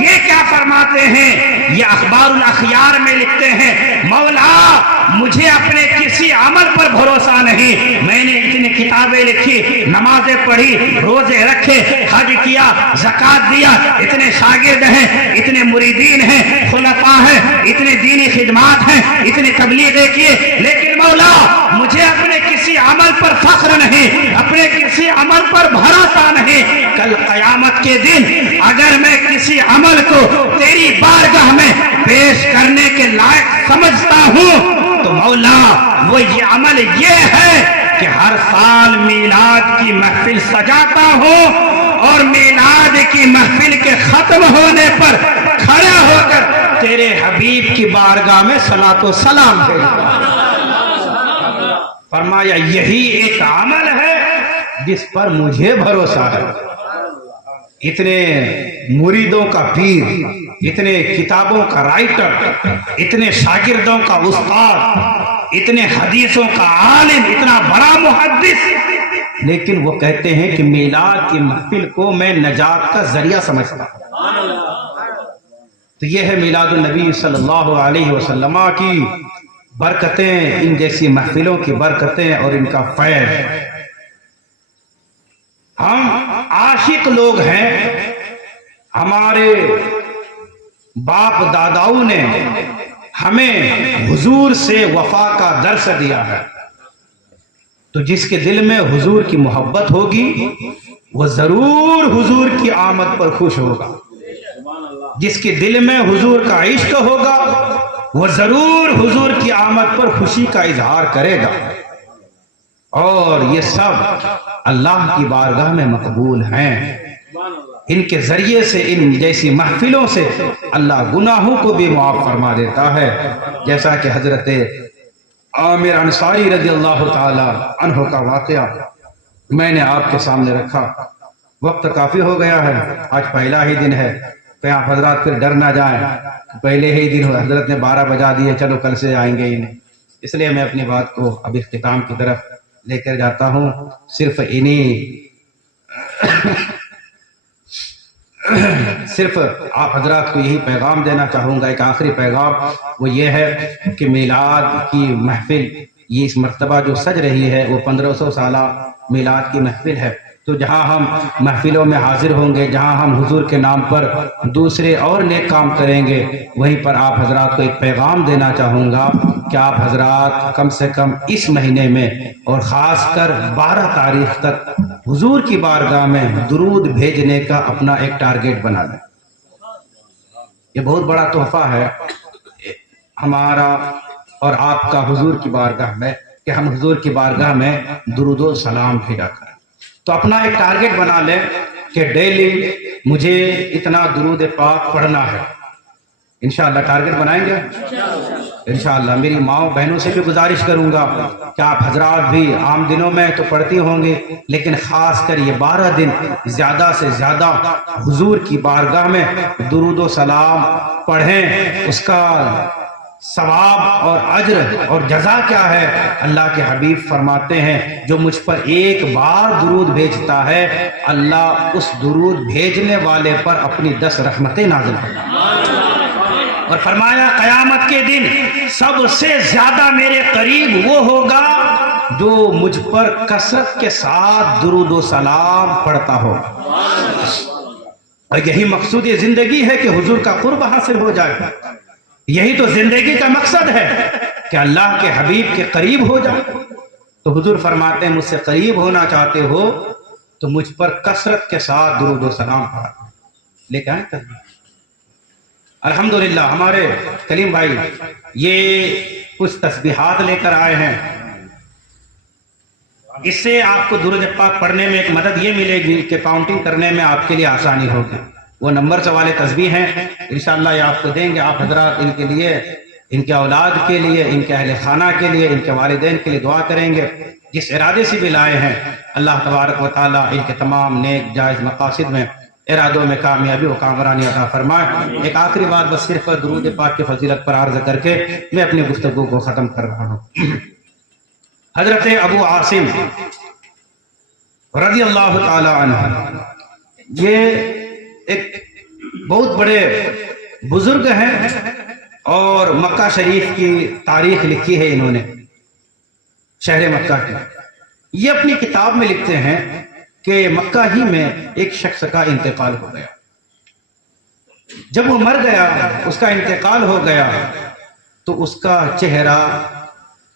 یہ کیا فرماتے ہیں، یہ اخبار الاخیار میں لکھتے ہیں، مولا مجھے اپنے کسی عمل پر بھروسہ نہیں، میں نے اتنی کتابیں لکھی، نمازیں پڑھی، روزے رکھے، حج کیا، زکوٰۃ دیا، اتنے شاگرد ہیں، اتنے مریدین ہیں، خلفاء ہیں، اتنے دینی خدمات ہیں، اتنی تبلیغیں کیے، لیکن مولا مجھے اپنے کسی عمل پر فخر نہیں، اپنے کسی عمل پر بھروسہ نہیں۔ کل قیامت کے دن اگر میں کسی عمل کو تیری بارگاہ میں پیش کرنے کے لائق سمجھتا ہوں تو مولا وہ یہ عمل یہ ہے کہ ہر سال میلاد کی محفل سجاتا ہوں اور میلاد کی محفل کے ختم ہونے پر کھڑا ہو کر تیرے حبیب کی بارگاہ میں صلاۃ و سلام بھیجتا ہوں۔ فرمایا یہی ایک عمل ہے جس پر مجھے بھروسہ ہے۔ اتنے مریدوں کا پیر، اتنے کتابوں کا رائٹر، اتنے شاگردوں کا استاد، اتنے حدیثوں کا عالم، اتنا بڑا محدث، لیکن وہ کہتے ہیں کہ میلاد کی محفل کو میں نجات کا ذریعہ سمجھتا ہوں۔ تو یہ ہے میلاد النبی صلی اللہ علیہ وسلم کی برکتیں، ان جیسی محفلوں کی برکتیں اور ان کا فیض۔ ہم عاشق لوگ ہیں، ہمارے باپ داداؤں نے ہمیں حضور سے وفا کا درس دیا ہے، تو جس کے دل میں حضور کی محبت ہوگی وہ ضرور حضور کی آمد پر خوش ہوگا، جس کے دل میں حضور کا عشق ہوگا وہ ضرور حضور کی آمد پر خوشی کا اظہار کرے گا، اور یہ سب اللہ کی بارگاہ میں مقبول ہیں۔ ان کے ذریعے سے، ان جیسی محفلوں سے اللہ گناہوں کو بھی معاف فرما دیتا ہے، جیسا کہ حضرت عامر انصاری رضی اللہ تعالی عنہ کا واقعہ میں نے آپ کے سامنے رکھا۔ وقت کافی ہو گیا ہے، آج پہلا ہی دن ہے، کہ آپ حضرات پھر ڈر نہ جائیں، پہلے ہی دن حضرت نے 12 بجا دیے، چلو کل سے آئیں گے ہی نہیں۔ اس لیے میں اپنی بات کو اب اختتام کی طرف لے کر جاتا ہوں۔ صرف آپ حضرات کو یہی پیغام دینا چاہوں گا، ایک آخری پیغام، وہ یہ ہے کہ میلاد کی محفل یہ اس مرتبہ جو سج رہی ہے وہ 1500 سالہ میلاد کی محفل ہے، تو جہاں ہم محفلوں میں حاضر ہوں گے، جہاں ہم حضور کے نام پر دوسرے اور نیک کام کریں گے، وہیں پر آپ حضرات کو ایک پیغام دینا چاہوں گا کہ آپ حضرات کم سے کم اس مہینے میں اور خاص کر 12 تاریخ تک حضور کی بارگاہ میں درود بھیجنے کا اپنا ایک ٹارگیٹ بنا لیں۔ یہ بہت بڑا تحفہ ہے ہمارا اور آپ کا حضور کی بارگاہ میں، کہ ہم حضور کی بارگاہ میں درود و سلام بھیجا کریں۔ تو اپنا ایک ٹارگیٹ بنا لیں کہ ڈیلی مجھے اتنا درود پاک پڑھنا ہے۔ انشاءاللہ ٹارگیٹ بنائیں گے انشاءاللہ۔ میری ماؤں بہنوں سے بھی گزارش کروں گا کہ آپ حضرات بھی عام دنوں میں تو پڑھتی ہوں گے، لیکن خاص کر یہ 12 دن زیادہ سے زیادہ حضور کی بارگاہ میں درود و سلام پڑھیں۔ اس کا ثواب اور اجر اور جزا کیا ہے؟ اللہ کے حبیب فرماتے ہیں جو مجھ پر ایک بار درود بھیجتا ہے، اللہ اس درود بھیجنے والے پر اپنی 10 رحمتیں نازل فرماتا ہے، اور فرمایا قیامت کے دن سب سے زیادہ میرے قریب وہ ہوگا جو مجھ پر کثرت کے ساتھ درود و سلام پڑھتا ہو. اور یہی مقصود یہ زندگی ہے کہ حضور کا قرب حاصل ہو جائے. یہی تو زندگی کا مقصد ہے کہ اللہ کے حبیب کے قریب ہو جائے. تو حضور فرماتے ہیں مجھ سے قریب ہونا چاہتے ہو تو مجھ پر کثرت کے ساتھ درود و سلام پڑھا. لے کے آئیں تک الحمدللہ ہمارے کلیم بھائی یہ کچھ تسبیحات لے کر آئے ہیں. اس سے آپ کو درود پاک پڑھنے میں ایک مدد یہ ملے گی کہ کاؤنٹنگ کرنے میں آپ کے لیے آسانی ہوگی. وہ نمبر والے تسبیح ہیں انشاءاللہ یہ آپ کو دیں گے. آپ حضرات ان کے لیے، ان کے اولاد کے لیے، ان کے اہل خانہ کے لیے، ان کے والدین کے لیے دعا کریں گے. جس ارادے سے بھی لائے ہیں اللہ تبارک و تعالیٰ ان کے تمام نیک جائز مقاصد میں، ارادوں میں کامیابی و کامرانی عطا فرمائے. ایک آخری بات بس صرف درود پاک کی فضیلت پر عرض کر کے میں اپنی گفتگو کو ختم کر رہا ہوں. حضرت ابو عاصم رضی اللہ تعالی عنہ یہ ایک بہت بڑے بزرگ ہیں اور مکہ شریف کی تاریخ لکھی ہے انہوں نے، شہر مکہ کی. یہ اپنی کتاب میں لکھتے ہیں کہ مکہ ہی میں ایک شخص کا انتقال ہو گیا. جب وہ مر گیا، اس کا انتقال ہو گیا، تو اس کا چہرہ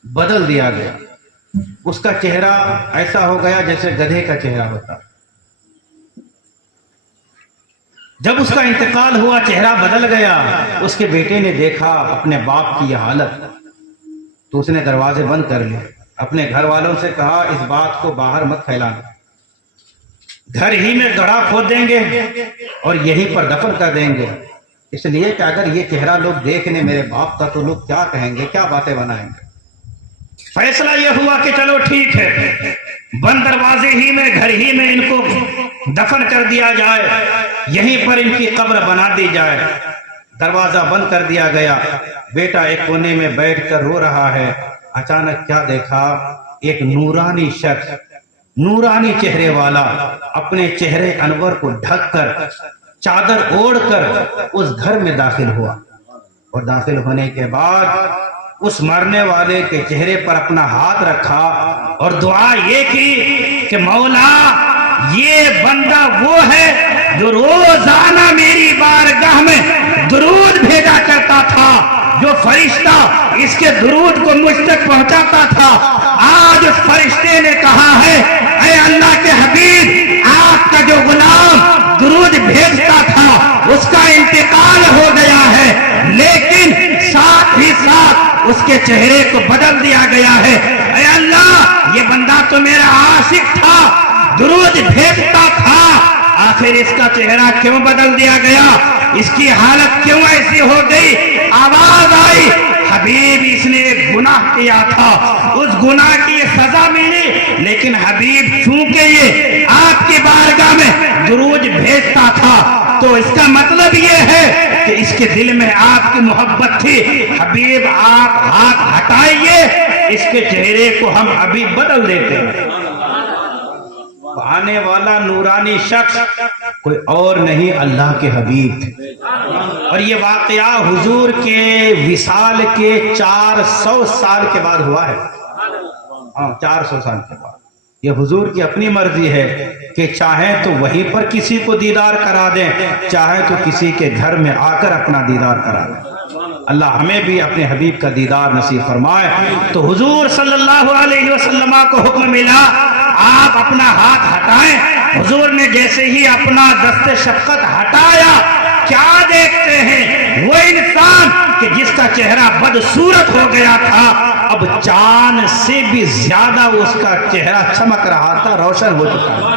بدل دیا گیا. اس کا چہرہ ایسا ہو گیا جیسے گدھے کا چہرہ ہوتا. جب اس کا انتقال ہوا، چہرہ بدل گیا، اس کے بیٹے نے دیکھا اپنے باپ کی یہ حالت، تو اس نے دروازے بند کر لیے. اپنے گھر والوں سے کہا اس بات کو باہر مت پھیلانا، گھر ہی میں گڑھا کھود دیں گے اور یہیں پر دفن کر دیں گے. اس لیے کہ اگر یہ چہرہ لوگ دیکھ لیں میرے باپ کا تو لوگ کیا کہیں گے، کیا باتیں بنائیں گے. فیصلہ یہ ہوا کہ چلو ٹھیک ہے، بند دروازے ہی میں، گھر ہی میں ان کو دفن کر دیا جائے، یہیں پر ان کی قبر بنا دی جائے. دروازہ بند کر دیا گیا. بیٹا ایک کونے میں بیٹھ کر رو رہا ہے. اچانک کیا دیکھا، ایک نورانی شخص، نورانی چہرے والا اپنے چہرے انور کو ڈھک کر، چادر اوڑھ کر اس گھر میں داخل ہوا. اور داخل ہونے کے بعد اس مرنے والے کے چہرے پر اپنا ہاتھ رکھا اور دعا یہ کی کہ مولا یہ بندہ وہ ہے جو روزانہ میری بارگاہ میں درود بھیجا کرتا تھا، جو فرشتہ اس کے درود کو مجھ تک پہنچاتا تھا. آج اس فرشتے نے کہا ہے اے اللہ کے حبیب، آپ کا جو غلام درود بھیجتا تھا اس کا انتقال ہو گیا ہے، لیکن ساتھ ہی ساتھ اس کے چہرے کو بدل دیا گیا ہے. اے اللہ یہ بندہ تو میرا عاشق تھا، درود بھیجتا تھا، آخر اس کا چہرہ کیوں بدل دیا گیا، اس کی حالت کیوں ایسی ہو گئی. آواز آئی حبیب اس نے ایک گناہ کیا تھا، اس گناہ کی سزا ملی، لیکن حبیب چونکہ یہ آپ کی بارگاہ میں درود بھیجتا تھا تو اس کا مطلب یہ ہے کہ اس کے دل میں آپ کی محبت تھی. حبیب آپ ہاتھ ہٹائیے، اس کے چہرے کو ہم ابھی بدل دیتے ہیں. آنے والا نورانی شخص کوئی اور نہیں اللہ کے حبیب تھے. اور یہ واقعہ حضور کے وصال کے 400 سال کے بعد ہوا ہے. 400 سال کے بعد. یہ حضور کی اپنی مرضی ہے کہ چاہیں تو وہیں پر کسی کو دیدار کرا دیں، چاہیں تو کسی کے گھر میں آ کر اپنا دیدار کرا دیں. اللہ ہمیں بھی اپنے حبیب کا دیدار نصیب فرمائے. تو حضور صلی اللہ علیہ وسلم کو حکم ملا آپ اپنا ہاتھ ہٹائیں. حضور نے جیسے ہی اپنا دست شفقت ہٹایا، کیا دیکھتے ہیں، وہ انسان کہ جس کا چہرہ بدصورت ہو گیا تھا اب چاند سے بھی زیادہ اس کا چہرہ چمک رہا تھا، روشن ہو چکا تھا.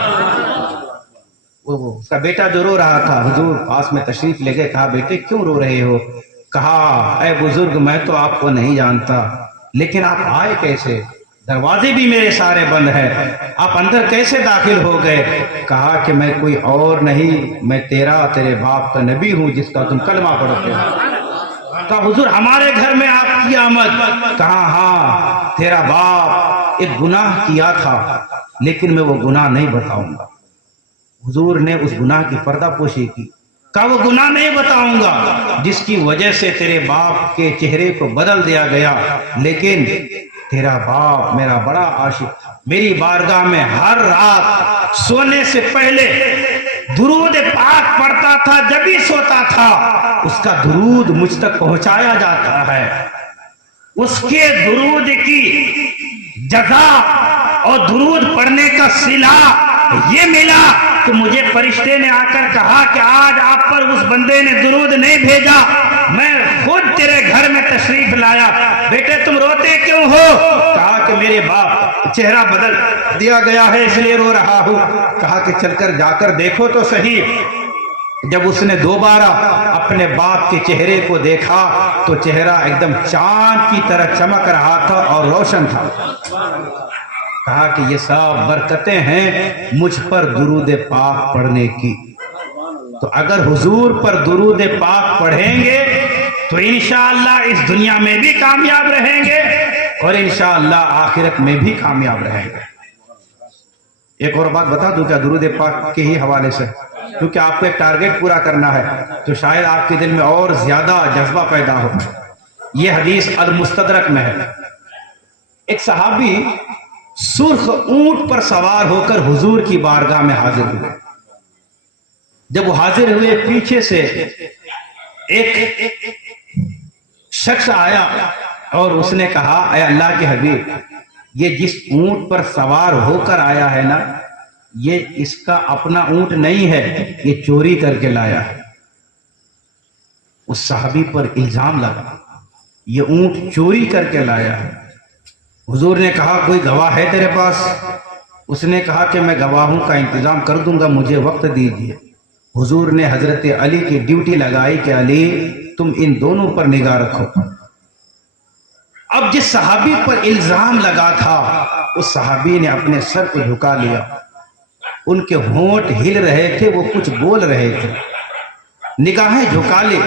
اس کا بیٹا جو رو رہا تھا حضور پاس میں تشریف لے گئے. کہا بیٹے کیوں رو رہے ہو؟ کہا اے بزرگ میں تو آپ کو نہیں جانتا، لیکن آپ آئے کیسے؟ دروازے بھی میرے سارے بند ہیں، آپ اندر کیسے داخل ہو گئے؟ کہا کہ میں کوئی اور نہیں، میں تیرے باپ کا نبی ہوں جس کا تم کلمہ پڑھتے ہو. کہا حضور ہمارے گھر میں آپ کی آمد. کہا ہاں تیرا باپ ایک گناہ کیا تھا لیکن میں وہ گناہ نہیں بتاؤں گا. حضور نے اس گناہ کی پردہ پوشی کی. کہا وہ گناہ نہیں بتاؤں گا جس کی وجہ سے تیرے باپ کے چہرے کو بدل دیا گیا، لیکن تیرا باپ میرا بڑا عاشق تھا، میری بارگاہ میں ہر رات سونے سے پہلے درود پاک پڑھتا تھا، جب بھی سوتا تھا اس کا درود مجھ تک پہنچایا جاتا ہے، اس کے درود کی جزا اور درود پڑھنے کا صلہ یہ ملا کہ مجھے فرشتے نے آ کر کہا کہ آج آپ پر اس بندے نے درود نہیں بھیجا، میں خود تیرے گھر میں تشریف لایا، بیٹے تم روتے کیوں ہو؟ کہا کہ میرے باپ چہرہ بدل دیا گیا ہے اس لیے رو رہا ہوں۔ کہا کہ چل کر جا کر دیکھو تو صحیح۔ جب اس نے دوبارہ اپنے باپ کے چہرے کو دیکھا تو چہرہ ایک دم چاند کی طرح چمک رہا تھا اور روشن تھا۔ کہا کہ یہ سب برکتیں ہیں مجھ پر درود پاک پڑھنے کی، تو اگر حضور پر درود پاک پڑھیں گے تو انشاءاللہ اس دنیا میں بھی کامیاب رہیں گے اور انشاءاللہ آخرت میں بھی کامیاب رہیں گے۔ ایک اور بات بتا دوں کیا درود پاک کے ہی حوالے سے، کیونکہ آپ کو ایک ٹارگٹ پورا کرنا ہے تو شاید آپ کے دل میں اور زیادہ جذبہ پیدا ہو۔ یہ حدیث المستدرک میں ہے، ایک صحابی سرخ اونٹ پر سوار ہو کر حضور کی بارگاہ میں حاضر ہوئے۔ جب وہ حاضر ہوئے پیچھے سے ایک شخص آیا اور اس نے کہا اے اللہ کے حبیب، یہ جس اونٹ پر سوار ہو کر آیا ہے نا، یہ اس کا اپنا اونٹ نہیں ہے، یہ چوری کر کے لایا ہے۔ اس صحابی پر الزام لگا یہ اونٹ چوری کر کے لایا ہے۔ حضور نے کہا کوئی گواہ ہے تیرے پاس؟ اس نے کہا کہ میں گواہوں کا انتظام کر دوں گا، مجھے وقت دیجیے۔ حضور نے حضرت علی کی ڈیوٹی لگائی کہ علی تم ان دونوں پر نگاہ رکھو۔ اب جس صحابی پر الزام لگا تھا اس صحابی نے اپنے سر کو جھکا لیا، ان کے ہونٹ ہل رہے تھے، وہ کچھ بول رہے تھے، نگاہیں جھکا لی۔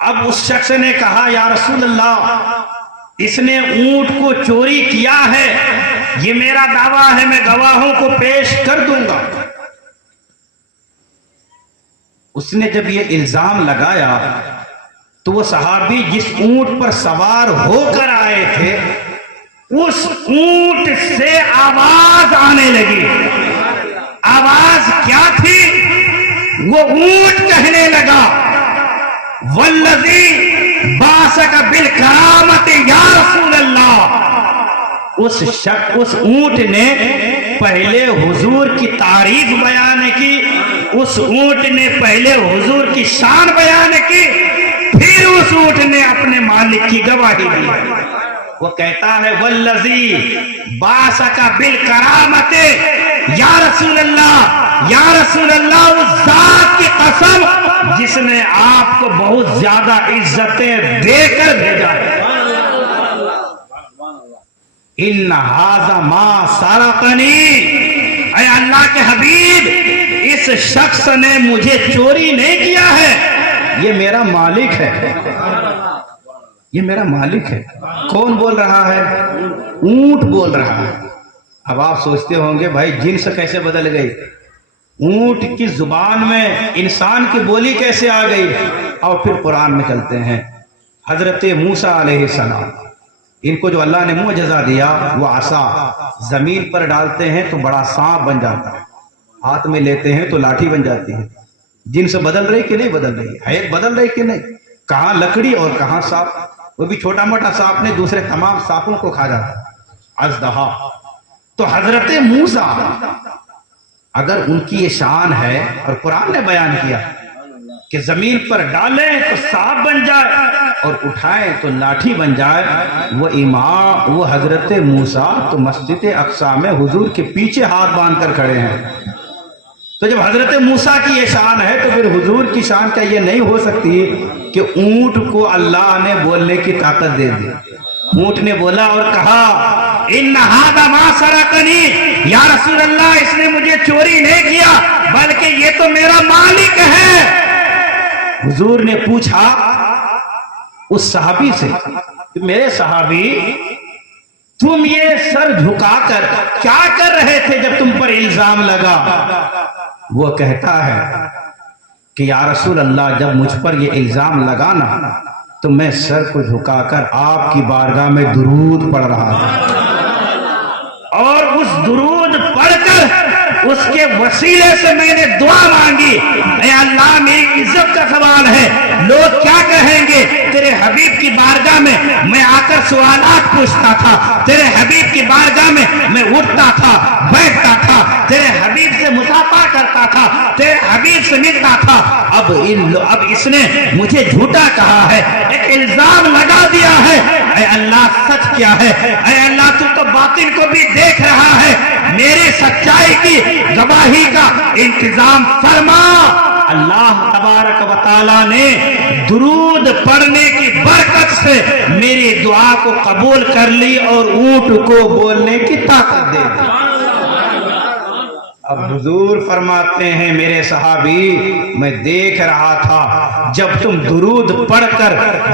اب اس شخص نے کہا یا رسول اللہ، اس نے اونٹ کو چوری کیا ہے، یہ میرا دعویٰ ہے، میں گواہوں کو پیش کر دوں گا۔ اس نے جب یہ الزام لگایا تو وہ صحابی جس اونٹ پر سوار ہو کر آئے تھے اس اونٹ سے آواز آنے لگی۔ آواز کیا تھی؟ وہ اونٹ کہنے لگا والذی باسک بالکرامت یا رسول اللہ۔ اس اونٹ نے پہلے حضور کی تعریف بیان کی، اس اونٹ نے پہلے حضور کی شان بیان کی، پھر اس اونٹ نے اپنے مالک کی گواہی دی۔ وہ کہتا ہے والذی باسک بالکرامت یا رسول اللہ، یا رسول اللہ، اس ذات کی قسم جس نے آپ کو بہت زیادہ عزتیں دے کر بھیجا ہے۔ ان ھذا ما سرقنی، اے اللہ کے حبیب اس شخص نے مجھے چوری نہیں کیا ہے، یہ میرا مالک ہے، یہ میرا مالک ہے۔ کون بول رہا ہے؟ اونٹ بول رہا ہے۔ اب آپ سوچتے ہوں گے بھائی جنس کیسے بدل گئی، اونٹ کی زبان میں انسان کی بولی کیسے آ گئی؟ اور پھر قرآن میں چلتے ہیں۔ حضرت موسیٰ علیہ السلام، ان کو جو اللہ نے معجزہ دیا وہ عصا، زمین پر ڈالتے ہیں تو بڑا سانپ بن جاتا ہے، ہاتھ میں لیتے ہیں تو لاٹھی بن جاتی ہے۔ جنس بدل رہی کہ نہیں بدل رہی؟ حیات بدل رہی کہ نہیں؟ کہاں لکڑی اور کہاں سانپ، وہ بھی چھوٹا موٹا سانپ نے دوسرے تمام سانپوں کو کھا جاتا ہے، اژدہا۔ تو حضرت موسیٰ اگر ان کی یہ شان ہے اور قرآن نے بیان کیا کہ زمین پر ڈالیں تو سانپ بن جائے اور اٹھائیں تو لاٹھی بن جائے، وہ امام وہ حضرت موسیٰ تو مسجد اقصی میں حضور کے پیچھے ہاتھ باندھ کر کھڑے ہیں۔ تو جب حضرت موسیٰ کی یہ شان ہے تو پھر حضور کی شان کا یہ نہیں ہو سکتی کہ اونٹ کو اللہ نے بولنے کی طاقت دے دی۔ اونٹ نے بولا اور کہا ان ھذا ما سرقنی، یا رسول اللہ اس نے مجھے چوری نہیں کیا بلکہ یہ تو میرا مالک ہے۔ حضور نے پوچھا اس صحابی سے کہ میرے صحابی تم یہ سر جھکا کر کیا کر رہے تھے جب تم پر الزام لگا؟ وہ کہتا ہے کہ یا رسول اللہ جب مجھ پر یہ الزام لگانا تو میں سر کو جھکا کر آپ کی بارگاہ میں درود پڑھ رہا تھا، اور اس درود پڑھ کر اس کے وسیلے سے میں نے دعا مانگی، اے اللہ میری عزت کا سوال ہے، لوگ کیا کہیں گے؟ تیرے حبیب کی بارگاہ میں آ کر سوالات پوچھتا تھا، تیرے حبیب کی بارگاہ میں اٹھتا تھا، بیٹھتا تھا، تیرے حبیب سے مصافحہ کرتا تھا، تیرے حبیب سے ملتا تھا۔ اب اس نے مجھے جھوٹا کہا ہے، ایک الزام لگا دیا ہے۔ اے اللہ سچ کیا ہے؟ اے اللہ تو باطن کو بھی دیکھ رہا ہے، میرے سچائی کی گواہی کا انتظام فرما۔ اللہ تبارک و تعالیٰ نے درود پڑھنے کی برکت سے میری دعا کو قبول کر لی اور اونٹ کو بولنے کی طاقت دے دی۔ اب حضور فرماتے ہیں میرے صحابی، میں دیکھ رہا تھا جب تم درود پڑھ کر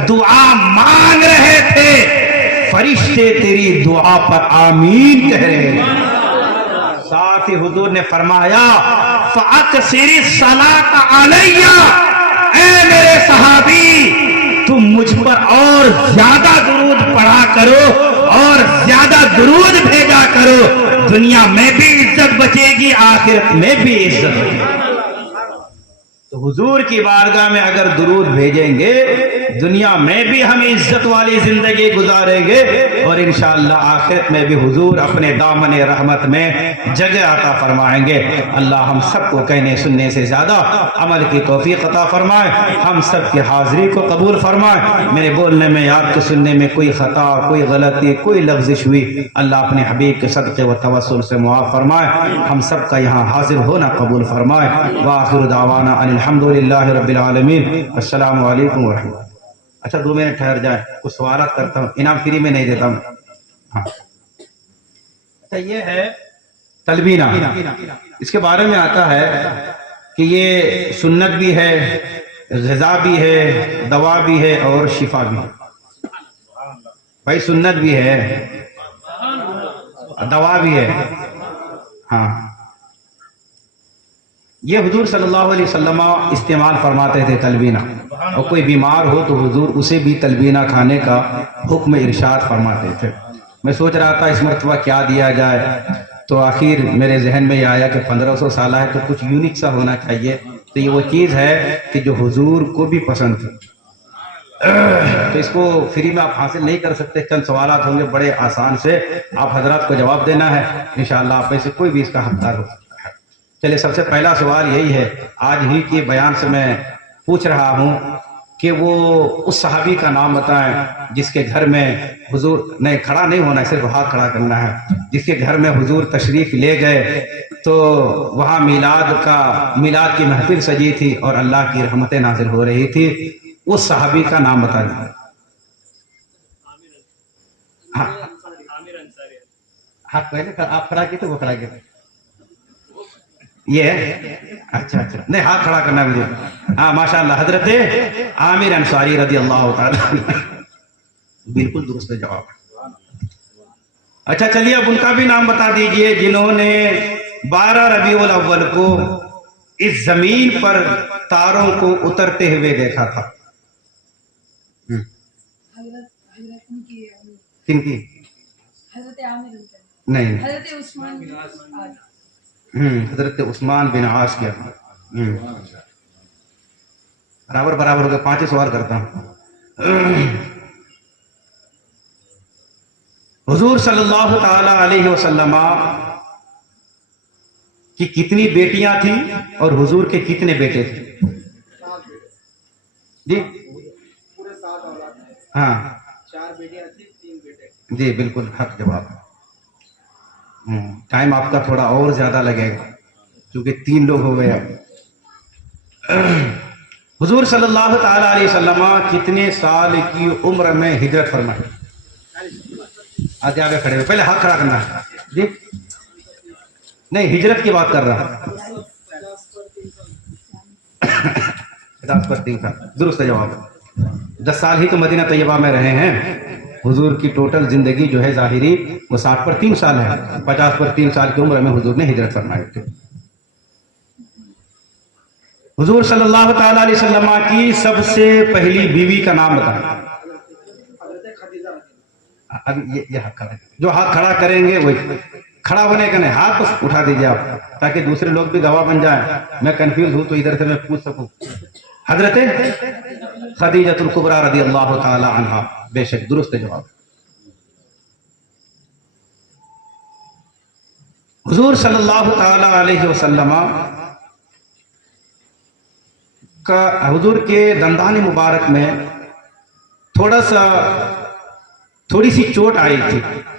دعا مانگ رہے تھے، فرشتے تیری دعا پر آمین کہہ رہے ہیں۔ ساتھ ہی حضور نے فرمایا فَأَكْثِرِ الصَّلَاةَ عَلَيَّ، اے میرے صحابی تم مجھ پر اور زیادہ درود پڑھا کرو اور زیادہ درود بھیجا کرو، دنیا میں بھی عزت بچے گی، آخرت میں بھی عزت بچے گی۔ تو حضور کی بارگاہ میں اگر درود بھیجیں گے، دنیا میں بھی ہم عزت والی زندگی گزاریں گے، اور انشاءاللہ آخرت میں بھی حضور اپنے دامن رحمت میں جگہ عطا فرمائیں گے۔ اللہ ہم سب کو کہنے سننے سے زیادہ عمل کی توفیق عطا فرمائے، ہم سب کی حاضری کو قبول فرمائے۔ میرے بولنے میں، یاد کے سننے میں کوئی خطا، کوئی غلطی، کوئی لغزش ہوئی، اللہ اپنے حبیب کے صدقے و توسل سے معاف فرمائے، ہم سب کا یہاں حاضر ہونا قبول فرمائے۔ وآخر دعوانا الحمدللہ رب العالمین، السلام علیکم ورحمۃ اللہ۔ اچھا 2 منٹ ٹھہر جائیں، کچھ سوالات کرتا ہوں، انعام فری میں نہیں دیتا ہوں۔ ہاں اچھا، یہ ہے تلبینہ، اس کے بارے میں آتا ہے کہ یہ سنت بھی ہے، غذا بھی ہے، دوا بھی ہے اور شفا بھی ہے۔ بھائی سنت بھی ہے، دوا بھی ہے۔ ہاں یہ حضور صلی اللہ علیہ وسلم استعمال فرماتے تھے تلبینہ، اور کوئی بیمار ہو تو حضور اسے بھی تلبینہ کھانے کا حکم ارشاد فرماتے تھے۔ میں سوچ رہا تھا اس مرتبہ کیا دیا جائے، تو آخر میرے ذہن میں یہ آیا کہ 1500 سالہ ہے تو کچھ یونیک سا ہونا چاہیے، تو یہ وہ چیز ہے کہ جو حضور کو بھی پسند تھی، تو اس کو فری میں آپ حاصل نہیں کر سکتے، چند سوالات ہوں گے بڑے آسان سے، آپ حضرات کو جواب دینا ہے، انشاءاللہ آپ میں سے کوئی بھی اس کا حقدار ہو سکتا ہے۔ چلے سب سے پہلا سوال یہی ہے، آج ہی کے بیان سے میں پوچھ رہا ہوں کہ وہ اس صحابی کا نام بتائیں جس کے گھر میں حضور، نہیں کھڑا نہیں ہونا، صرف ہاتھ کھڑا کرنا ہے، جس کے گھر میں حضور تشریف لے گئے تو وہاں میلاد کی محفل سجی تھی اور اللہ کی رحمتیں نازل ہو رہی تھی، اس صحابی کا نام بتا دیں۔ ہاتھ پہلے آپ کھڑا کیے تو وہ کھڑا کیے، یہ اچھا نہیں، ہاتھ کھڑا کرنا مجھے۔ ہاں ماشاءاللہ، حضرت عامر انصاری رضی اللہ تعالی، بالکل درست جواب۔ اچھا چلیے اب ان کا بھی نام بتا دیجئے جنہوں نے 12 ربیع الاول کو اس زمین پر تاروں کو اترتے ہوئے دیکھا تھا۔ کن کی؟ حضرت عامر نہیں، حضرت عثمان حضرت عثمان بن عاص کیا۔ برابر ہو گیا، 5 سوال کرتا ہوں۔ حضور صلی اللہ تعالی علیہ وسلم کی کتنی بیٹیاں تھیں اور حضور کے کتنے بیٹے تھے؟ جی ہاں، 4 بیٹیاں تھیں، 3 بیٹے۔ جی بالکل حق جواب۔ ٹائم آپ کا تھوڑا اور زیادہ لگے گا کیونکہ 3 لوگ ہو گئے اب۔ حضور صلی اللہ تعالی علیہ وسلم کتنے سال کی عمر میں ہجرت فرمائی؟ آگے کھڑے ہوئے، پہلے ہاتھ کھڑا کرنا ہے جی، نہیں ہجرت کی بات کر رہا ہوں۔ 50 پر 3 سال، درست جواب۔ 10 سال ہی تو مدینہ طیبہ میں رہے ہیں، حضور کی ٹوٹل زندگی جو ہے ظاہری وہ 60 پر 3 سال ہے، 50 پر 3 سال کی عمر میں حضور نے ہجرت فرمائی تھی۔ حضور صلی اللہ تعالی علیہ وسلم کی سب سے پہلی بیوی کا نام بتائیں. حضرت خدیجہ ابھی یہ ہاتھ کھڑا جو ہاتھ کھڑا کریں گے وہی کھڑا ہونے کا نہیں, ہاتھ بس اٹھا دیجیے آپ تاکہ دوسرے لوگ بھی گواہ بن جائیں. میں کنفیوز ہوں تو ادھر سے میں پوچھ سکوں. حضرت خدیجۃ الکبریٰ رضی اللہ تعالی عنہا, بے شک درست جواب. حضور صلی اللہ تعالی علیہ وسلم کا حضور کے دندان مبارک میں تھوڑی سی چوٹ آئی تھی,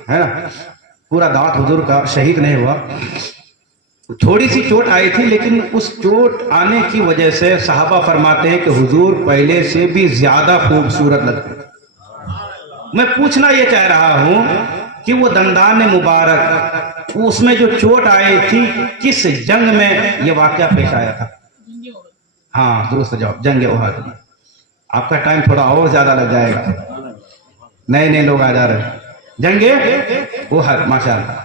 ہے نا. پورا دانت حضور کا شہید نہیں ہوا, تھوڑی سی چوٹ آئی تھی, لیکن اس چوٹ آنے کی وجہ سے صحابہ فرماتے ہیں کہ حضور پہلے سے بھی زیادہ خوبصورت لگتے. میں پوچھنا یہ چاہ رہا ہوں کہ وہ دندان مبارک, اس میں جو چوٹ آئی تھی, کس جنگ میں یہ واقعہ پیش آیا تھا؟ ہاں درست جواب, جنگ احد. آپ کا ٹائم تھوڑا اور زیادہ لگ جائے گا, نئے نئے لوگ آ جا رہے ہیں. جنگ احد, ماشاء اللہ.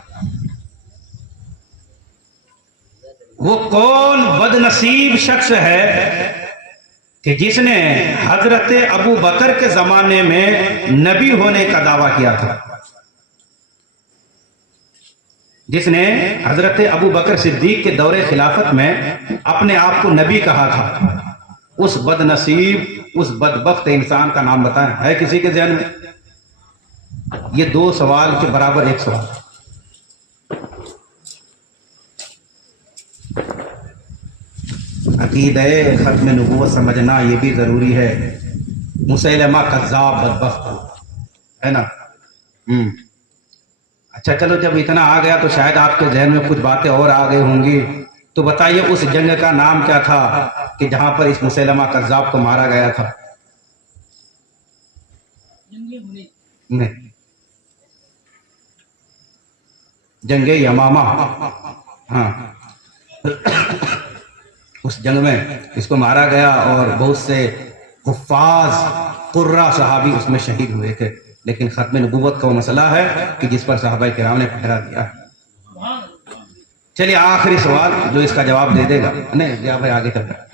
وہ کون بد نصیب شخص ہے کہ جس نے حضرت ابو بکر کے زمانے میں نبی ہونے کا دعویٰ کیا تھا, جس نے حضرت ابو بکر صدیق کے دور خلافت میں اپنے آپ کو نبی کہا تھا. اس بد نصیب, اس بدبخت انسان کا نام بتائیں. ہے کسی کے ذہن میں؟ یہ 2 سوال کے برابر ایک سوال. عقیدہ ختم نبوت سمجھنا یہ بھی ضروری ہے. مسیلمہ کذاب بدبخت ہے نا. اچھا چلو, جب اتنا آ گیا تو شاید آپ کے ذہن میں کچھ باتیں اور آ گئی ہوں گی. تو بتائیے اس جنگ کا نام کیا تھا کہ جہاں پر اس مسیلمہ کذاب کو مارا گیا تھا؟ نہیں, جنگ یمامہ. ہاں, اس جنگ میں اس کو مارا گیا اور بہت سے حفاظ قرہ صحابی اس میں شہید ہوئے تھے. لیکن ختم نبوت کا وہ مسئلہ ہے کہ جس پر صحابہ کرام نے پہرا دیا ہے. چلیے آخری سوال جو اس کا جواب دے دے گا. نہیں جا بھائی آگے چلتا ہے.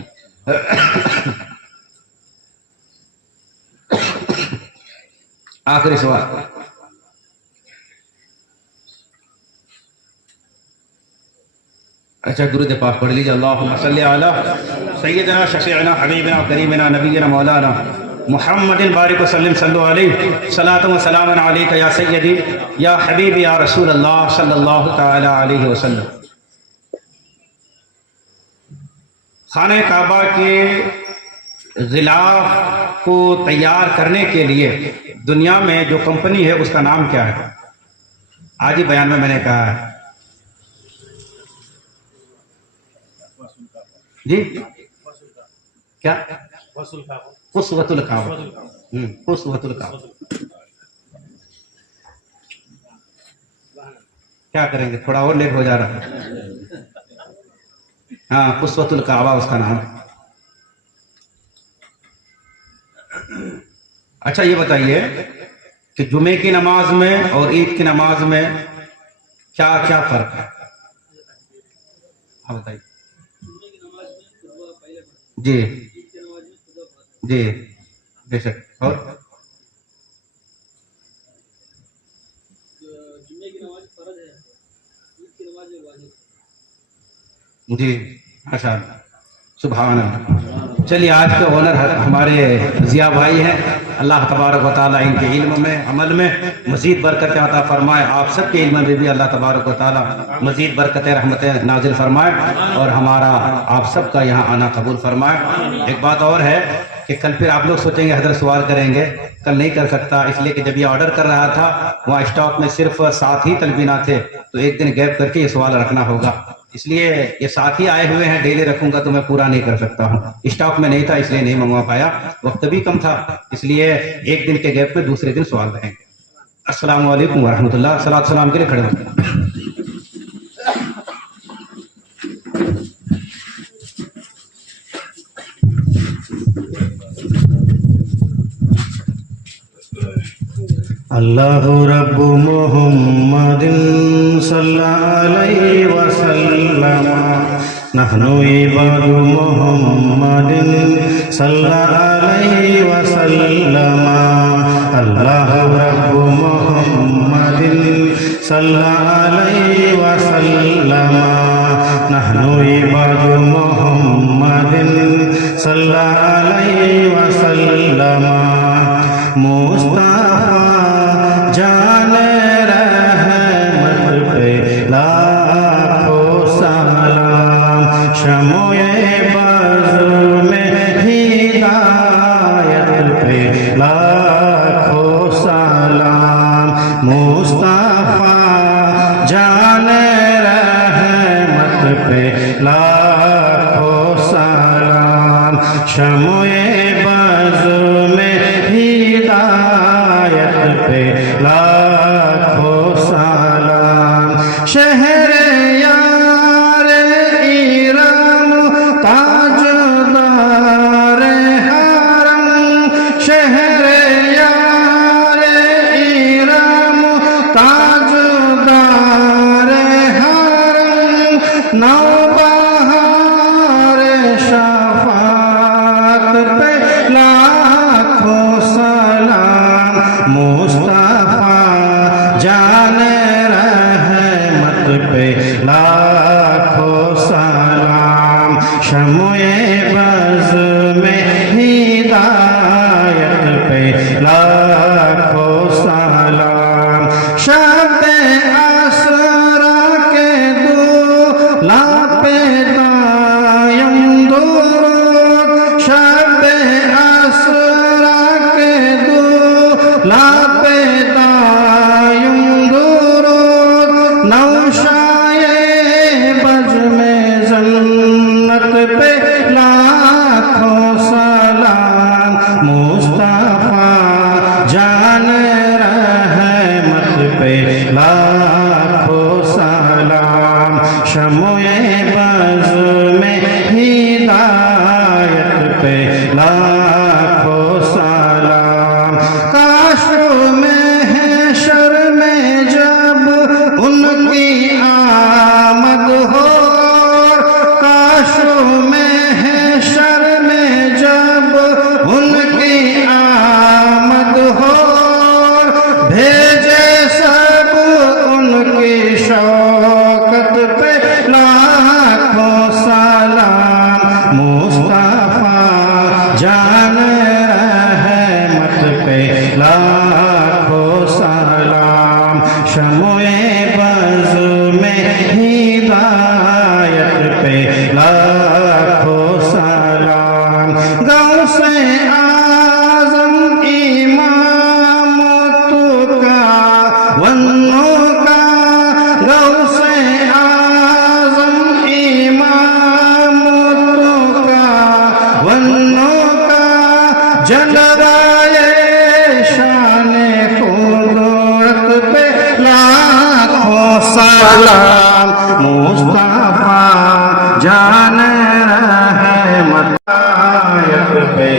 آخری سوال. اچھا درود پاک پڑھ لیجیے. اللہم صلی علی سیدنا شفیعنا حبیبنا کریمنا نبینا مولانا محمد بارک وسلم صلو علیہ صلاۃ و سلام علیک یا سیدی یا حبیبی یا رسول اللہ صلی اللہ تعالی علیہ وسلم. خانہ کعبہ کے غلاف کو تیار کرنے کے لیے دنیا میں جو کمپنی ہے اس کا نام کیا ہے؟ آج ہی بیان میں نے کہا ہے. جی کیا؟ قصوۃ الکعبہ. قصوۃ الکعبہ. کیا کریں گے, تھوڑا اور لیٹ ہو جا رہا ہے. ہاں قصوۃ الکعبہ اس کا نام. اچھا یہ بتائیے کہ جمعے کی نماز میں اور عید کی نماز میں کیا کیا فرق ہے؟ ہاں بتائیے. جی جی بے شک. اور جی ماشاء اللہ سبحان اللہ. چلیے آج کے آنر ہمارے ضیاء بھائی ہیں. اللہ تبارک و تعالیٰ ان کے علم میں عمل میں مزید برکتیں عطا فرمائے. آپ سب کے علم میں بھی اللہ تبارک و تعالیٰ مزید برکتیں رحمتیں نازل فرمائے اور ہمارا آپ سب کا یہاں آنا قبول فرمائے. ایک بات اور ہے کہ کل پھر آپ لوگ سوچیں گے حضرت سوال کریں گے, کل نہیں کر سکتا اس لیے کہ جب یہ آرڈر کر رہا تھا وہاں اسٹاک میں صرف 7 ہی تلبینہ تھے, تو ایک دن گیپ کر کے یہ سوال رکھنا ہوگا. اس لیے یہ 7 ہی آئے ہوئے ہیں, ڈیلی رکھوں گا تو میں پورا نہیں کر سکتا ہوں. اسٹاک میں نہیں تھا اس لیے نہیں منگوا پایا, وقت بھی کم تھا, اس لیے ایک دن کے گیپ میں دوسرے دن سوال رہیں گے. السلام علیکم ورحمۃ اللہ. صلاۃ سلام کے لیے کھڑے ہوتے ہیں. اللہ رب محمد صلی اللہ علیہ وسلم نحن عباد محمد صلی علیہ وسلم اللہ رب محمد صلی علیہ وسلم نحن عباد محمد صلی علیہ وسلم مصطفیٰ جان رحمت پہ لاکھوں سلام شمع بز میں ہدایت پہ لاکھوں سلام مصطفیٰ جان رحمت پہ لاکھوں سلام شمع بز میں ہدایت پہ لاکھوں سلام شہر یار ایران تاجدار حرم شہر یار ایران تاجدار حرم نوبہار شفاعت پہ لاکھوں سلام مصطفیٰ جان رحمت پہ لاکھوں سلام شمع بز میں ہدایت پہ لاکھوں سلام شب اسرا کے دولا پہ دائم درود شب اسرا کے دولا پہ دائم درود نوشائے بز میں جنت پہ لاکھوں سلام مصطفیٰ جان رحمت پہ لاکھوں سلام شمع بز میں ہدایت پہ لاکھوں سلام کاش محشر میں جب ان کی آمد ہو کاش محشر میں جب ان کی آمد ہو بھیجے سب ان کی شوکت پہ لاکھوں سلام مصطفیٰ جان رحمت پہ لاکھوں سلام شمع بز میں ہدایت پہ لاکھوں سلام غوث اعظم امام تو کا ونوں کا غوث اعظم امام تو کا ونوں کا جلوائے شان قدرت پہ لاکھوں سلام مصطفیٰ جان رحمت پہ